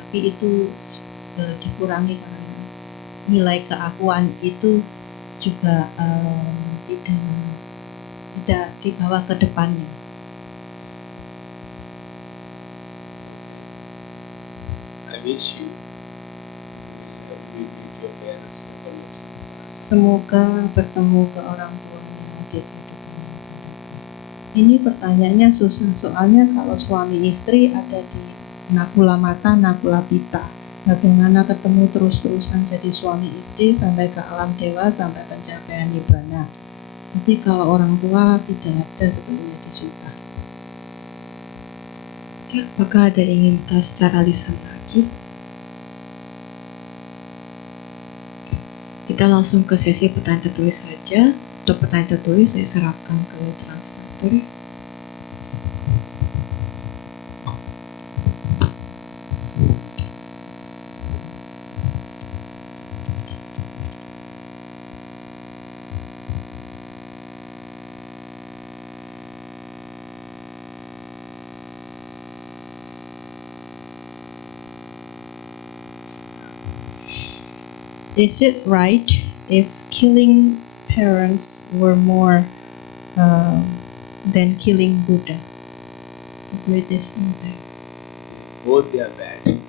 Tapi itu dikurangi karena nilai keakuan itu juga tidak dibawa ke depannya. I wish you will meet your parents semoga bertemu ke orang tuanya di kehidupan yang akan datang. Ini pertanyaannya susah, soalnya kalau suami istri ada di nakula mata, nakula pita. Bagaimana ketemu terus-terusan jadi suami istri sampai ke alam dewa, sampai pencapaian nibbana. Tapi kalau orang tua tidak ada sebenarnya di suta. Apakah ada yang ingin kita secara lisan lagi? Kita langsung ke sesi pertanyaan tertulis saja. Untuk pertanyaan tertulis saya serahkan ke translator. Is it right if killing parents were more than killing Buddha? The greatest impact. Both they are bad.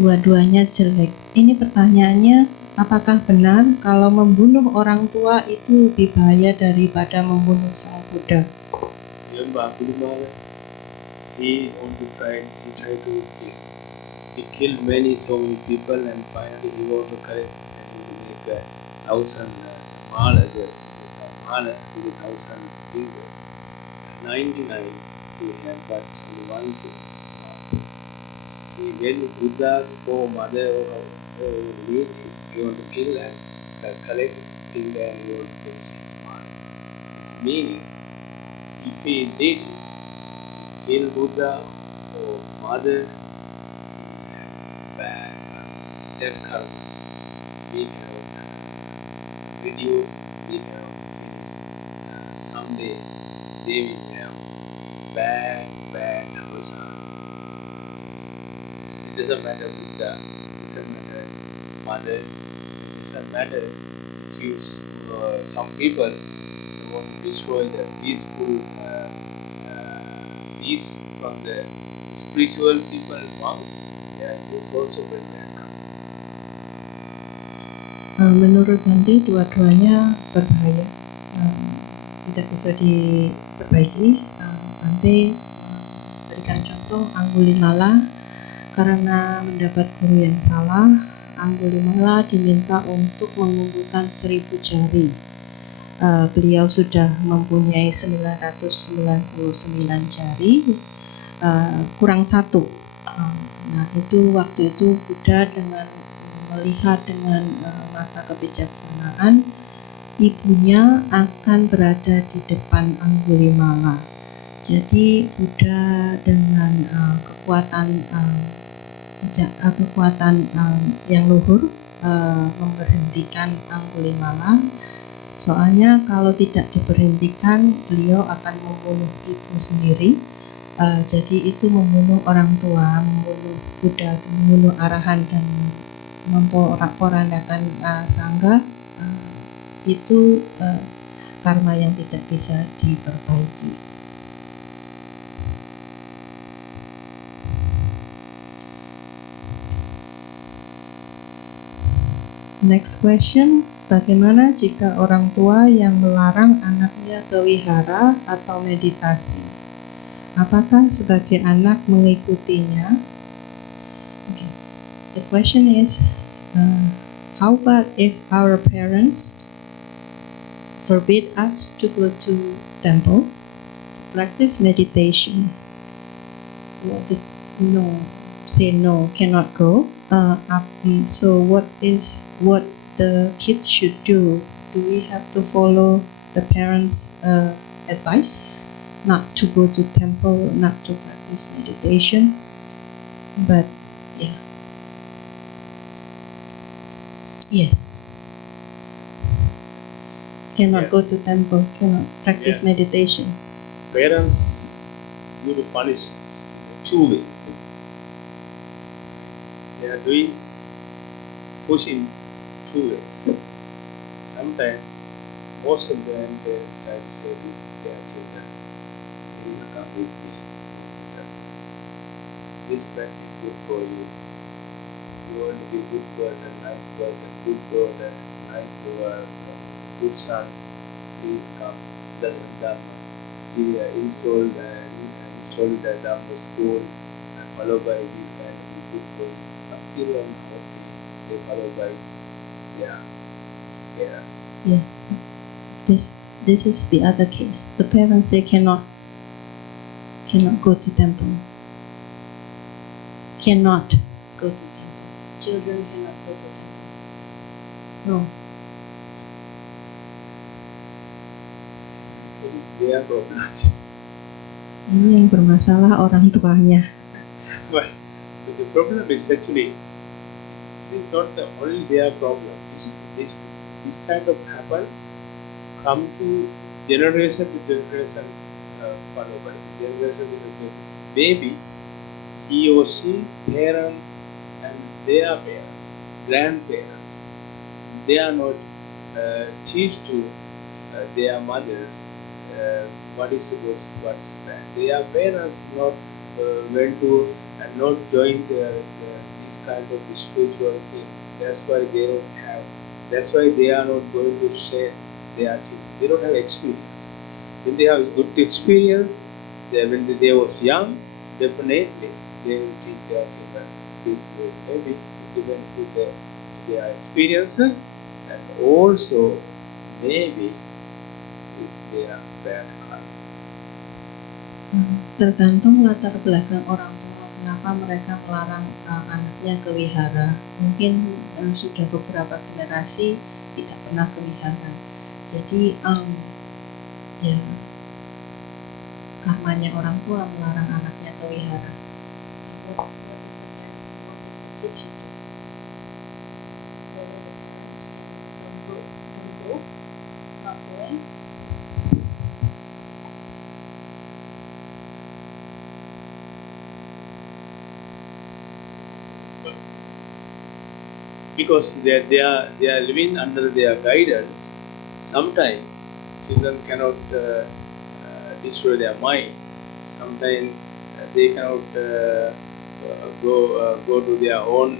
Dua-duanya jelek. Ini pertanyaannya, apakah benar kalau membunuh orang tua itu lebih bahaya daripada membunuh sang Buddha? Remember Angulimala? He tried to kill. He killed so many people, and finally he want to correct and he will make 1,000 mala, mala with 1,000 fingers. 99 he had, but only one finger. When Buddha saw mother need, he want to kill and collect finger and he want to do 6 mala. Its meaning, if he did kill Buddha or mother, bad death karma, we have reduced, we have finished. Someday they will have bad avasana. It doesn't matter Buddha, it doesn't matter mother, it doesn't matter Jews. Some people want to destroy the peaceful peace from the spiritual people, monks. Yeah, this also will welcome. Menurut Bante, dua-duanya berbahaya, tidak bisa diperbaiki. Bante berikan contoh Angulimala, karena mendapat guru yang salah, Angulimala diminta untuk mengumpulkan 1000 jari. Beliau sudah mempunyai 999 jari, kurang 1. Nah, waktu itu Buddha dengan melihat dengan mata kebijaksanaan, ibunya akan berada di depan Angulimala. Jadi Buddha dengan kekuatan yang luhur memberhentikan Angulimala. Soalnya kalau tidak diberhentikan, beliau akan membunuh ibu sendiri. Jadi itu membunuh orang tua, membunuh Buddha, membunuh arahan, dan memporak-porandakan sangga. Itu karma yang tidak bisa diperbaiki. Next question, bagaimana jika orang tua yang melarang anaknya ke wihara atau meditasi? Apakah sebagai anak mengikutinya? Okay. The question is, how about if our parents forbid us to go to temple, practice meditation? Say no, cannot go. So what the kids should do? Do we have to follow the parents' advice? Not to go to temple, not to practice meditation, but yeah. Yes. Cannot go to temple, cannot practice meditation. Parents will punish 2 ways. They are pushing 2 ways. Sometimes, most of them they try to say to their children, please come with me. This practice good for you. You want to be good person, nice person, good daughter, nice daughter, good son, please come, doesn't Dharma. He installed the Dharma school and followed by these kind of good boys. Some children, okay, they follow by their parents. Yeah. This is the other case. The parents, they cannot go to temple. Cannot go to temple. Children cannot go to temple. No. It is their problem. Ini yang bermasalah orang tuanya. But the problem is actually, this is not the only their problem. This kind of happen come to generation to generation, followed by generation to generation. Maybe he or she, parents and their parents, grandparents, they are not teach to their mothers what is supposed, what is bad. Their parents not went to and not join these kind of spiritual things. That's why they don't have. That's why they are not going to share their teaching. They don't have experience. When they have good experience, when they was young, definitely they will teach their children. Maybe even with their experiences, and also maybe it's their bad karma. Tergantung latar belakang orang tua, kenapa mereka melarang anaknya ke wihara. Mungkin sudah beberapa generasi tidak pernah ke wihara. Jadi ya karmanya orang tua melarang anaknya ke wihara. What is the parent? What is the kid should do? Follow the parents and don't go, not going. Because they are living under their guidance. Sometimes children cannot destroy their mind. Sometimes they cannot go to their own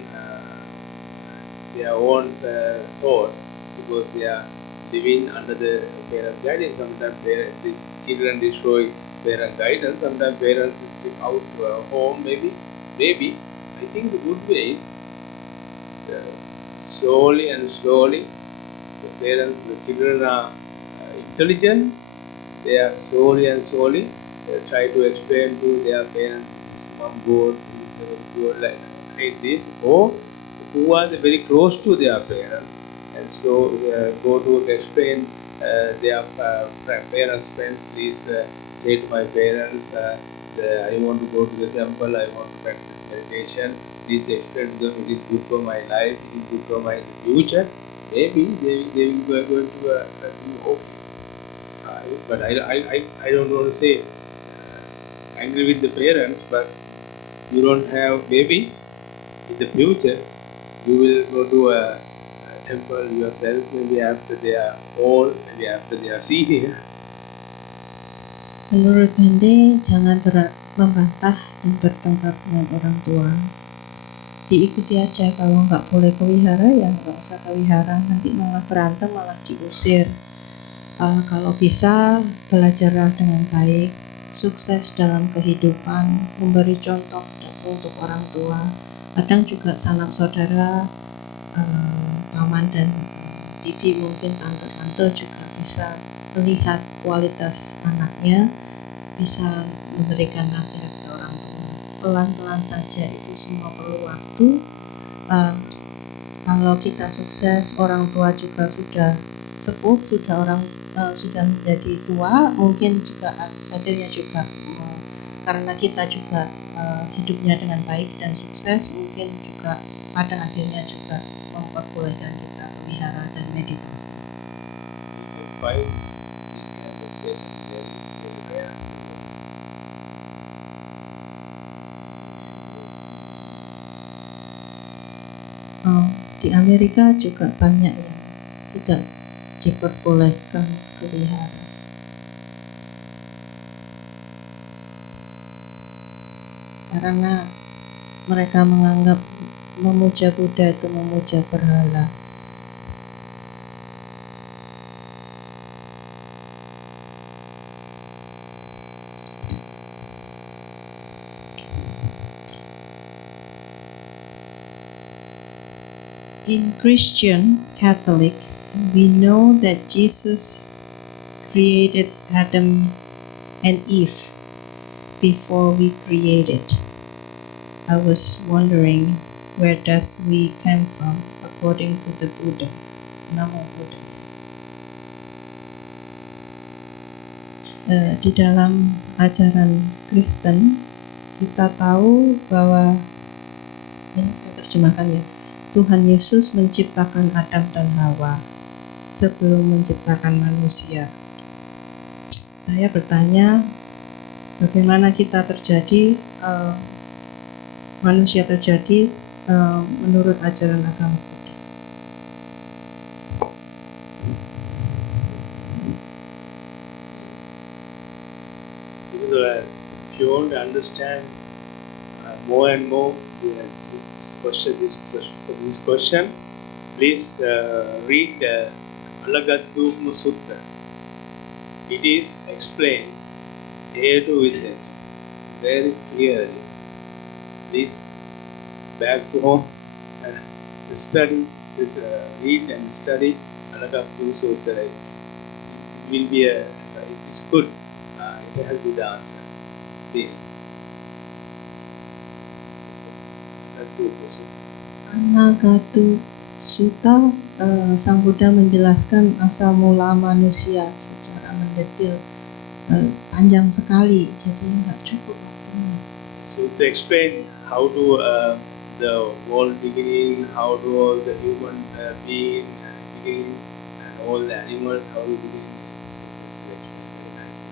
thoughts, because they are living under the parent guidance. Sometimes the children destroy parent guidance. Sometimes parents live out home. Maybe I think the good way is slowly and slowly, the parents, the children are intelligent. They are slowly and slowly try to explain to their parents, this is mom good, this is good, like this, or who are very close to their parents, and so go to explain their parents' friend, please say to my parents, I want to go to the temple, I want to practice meditation, please explain to them, it is good for my life, it is good for my future. Maybe they will go going to do okay. But I don't want to say angry with the parents, but you don't have, maybe in the future you will go to a temple yourself, maybe after they are old, maybe after they are senior. Menurut Bende, jangan membantah dan bertengkar dengan orang tua. Diikuti aja, kalau nggak boleh ke wihara ya nggak usah ke wihara, nanti malah berantem, malah diusir. Kalau bisa belajarlah dengan baik, sukses dalam kehidupan, memberi contoh untuk orang tua. Kadang juga sanak saudara, paman dan bibi, mungkin tante-tante juga bisa melihat kualitas anaknya, bisa memberikan nasihat ke orang tua. Pelan-pelan saja, itu semua perlu waktu. Kalau kita sukses, orang tua juga sudah sepuh, sudah menjadi tua, mungkin juga akhirnya juga karena kita juga hidupnya dengan baik dan sukses, mungkin juga pada akhirnya juga memperbolehkan kita ke wihara dan meditasi. Find this kind of person very rare. Di Amerika juga banyak yang tidak diperbolehkan ke wihara. Karena mereka menganggap memuja Buddha itu memuja berhala. In Christian Catholic, we know that Jesus created Adam and Eve before we created. I was wondering, where does we came from according to the Buddha? Namo Buddha. Di dalam ajaran Kristen, kita tahu bahwa, ini saya terjemahkan ya, Tuhan Yesus menciptakan Adam dan Hawa sebelum menciptakan manusia. Saya bertanya, bagaimana kita terjadi, manusia terjadi menurut ajaran agama Buddha. If you want to understand more and more this question, please read Alagadugma Sutta. It is explained A to Z very clearly. Please back to home and study this, read and study Alagadugma Sutta. It will be it is good. It will help you the answer. Please. Anagatu Sutta, Sang Buddha menjelaskan asal mula manusia secara mendetil, panjang sekali, jadi nggak cukup waktunya. So to explain how to the world beginning, how to all the human being beginning, and all the animals how to begin. So it's very nice.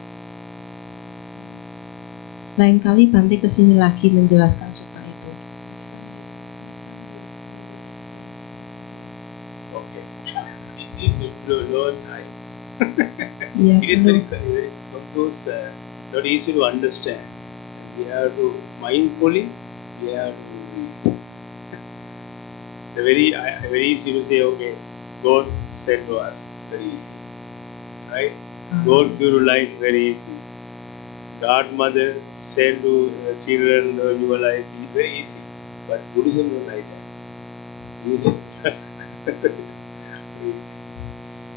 Lain kali Bante kesini lagi menjelaskan suka itu. Okay. Don't time. Iya, It is perlu. very those not easy to understand. We have to mindfully. We have to read. Very easy to say. Okay, God said to us. Very easy, right? God give you life. Very easy. Godmother said to children, your life is very easy. But Buddhism is like that. Easy.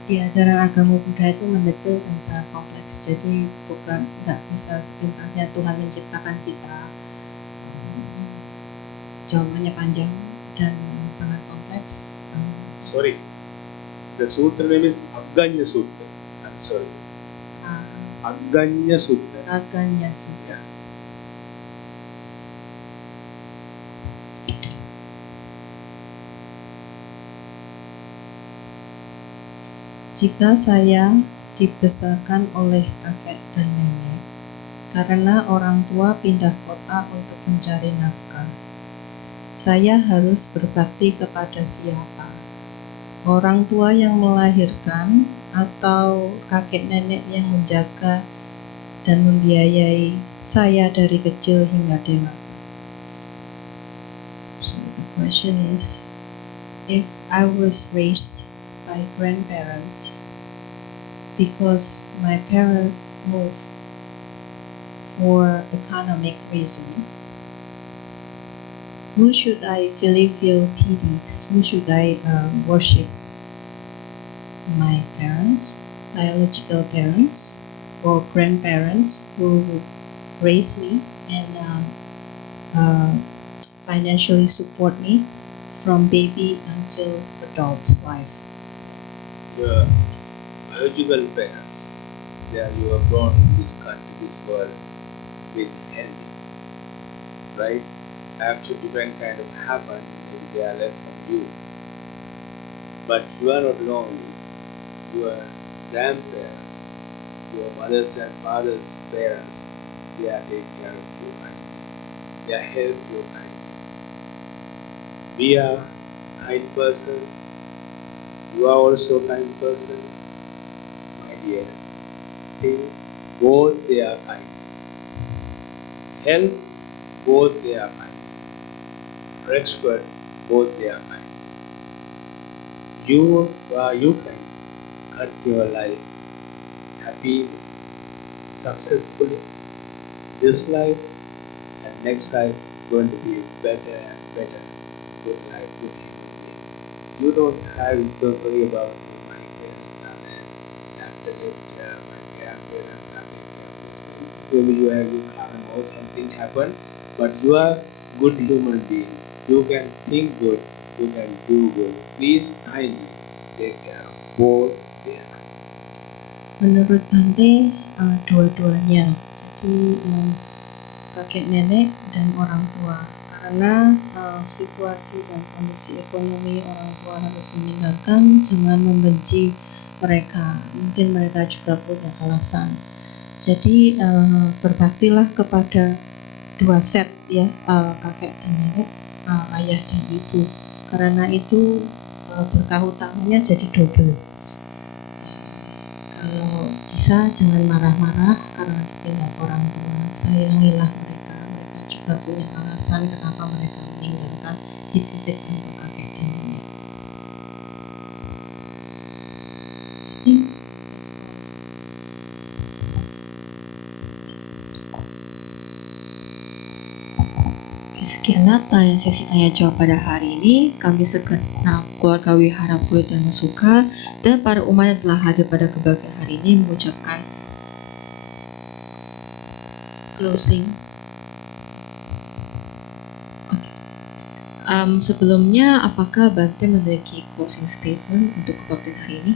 Di ajaran agama Buddha itu mendetil dan sangat kompleks, jadi bukan nggak bisa sepintasnya Tuhan menciptakan kita. Jawabannya panjang dan sangat kompleks. Sorry, the sutra name is Agganya Sutra. I'm sorry, Agganya Sutra. Aganya Sutra. Jika saya dibesarkan oleh kakek dan nenek karena orang tua pindah kota untuk mencari nafkah, saya harus berbakti kepada siapa? Orang tua yang melahirkan atau kakek nenek yang menjaga dan membiayai saya dari kecil hingga dewasa? So the question is, if I was raised by grandparents because my parents moved for economic reason, who should I feel pity? Who should I worship? My parents, biological parents, or grandparents who raised me and financially support me from baby until adult life? Your biological parents, they are you are born in this country, this world with healthy, right? After different kind of happen, maybe they are left from you. But you are not lonely. Your grandparents, your mother's and father's parents, they are taking care of you kindly. They are helping you kindly. We are kind person. You are also a kind person, my dear. Think both they are kind. Help, both they are kind. Expert, both they are kind. You can cut your life happy, successfully. This life and next life going to be better and better. Good life, good human being. You don't worry about my parents are there. After that, my grandparents are there. Maybe you have your harm or something happen, but you are good human being. You can think good. You can do good. Please kindly take care of both them. Menurut Bante, dua-duanya. Jadi kakek nenek dan orang tua. Karena situasi dan kondisi ekonomi orang tua harus meninggalkan, jangan membenci mereka. Mungkin mereka juga punya alasan. Jadi berbaktilah kepada dua set ya, kakek dan nenek, ayah dan ibu. Karena itu berkah utamanya jadi double. Kalau bisa jangan marah-marah karena ditinggal orang tua. Sayangilah mereka. Mereka juga punya alasan kenapa mereka meninggalkan. Dititipkan untuk kakek dan nenek. I think that's all. Oke, sekianlah sesi tanya jawab pada hari ini. Kami segenap keluarga Wihara Purit dan Masuka dan para umat yang telah hadir pada kebahagiaan hari ini mengucapkan closing. Sebelumnya, apakah Bante memiliki closing statement untuk kebaktian hari ini?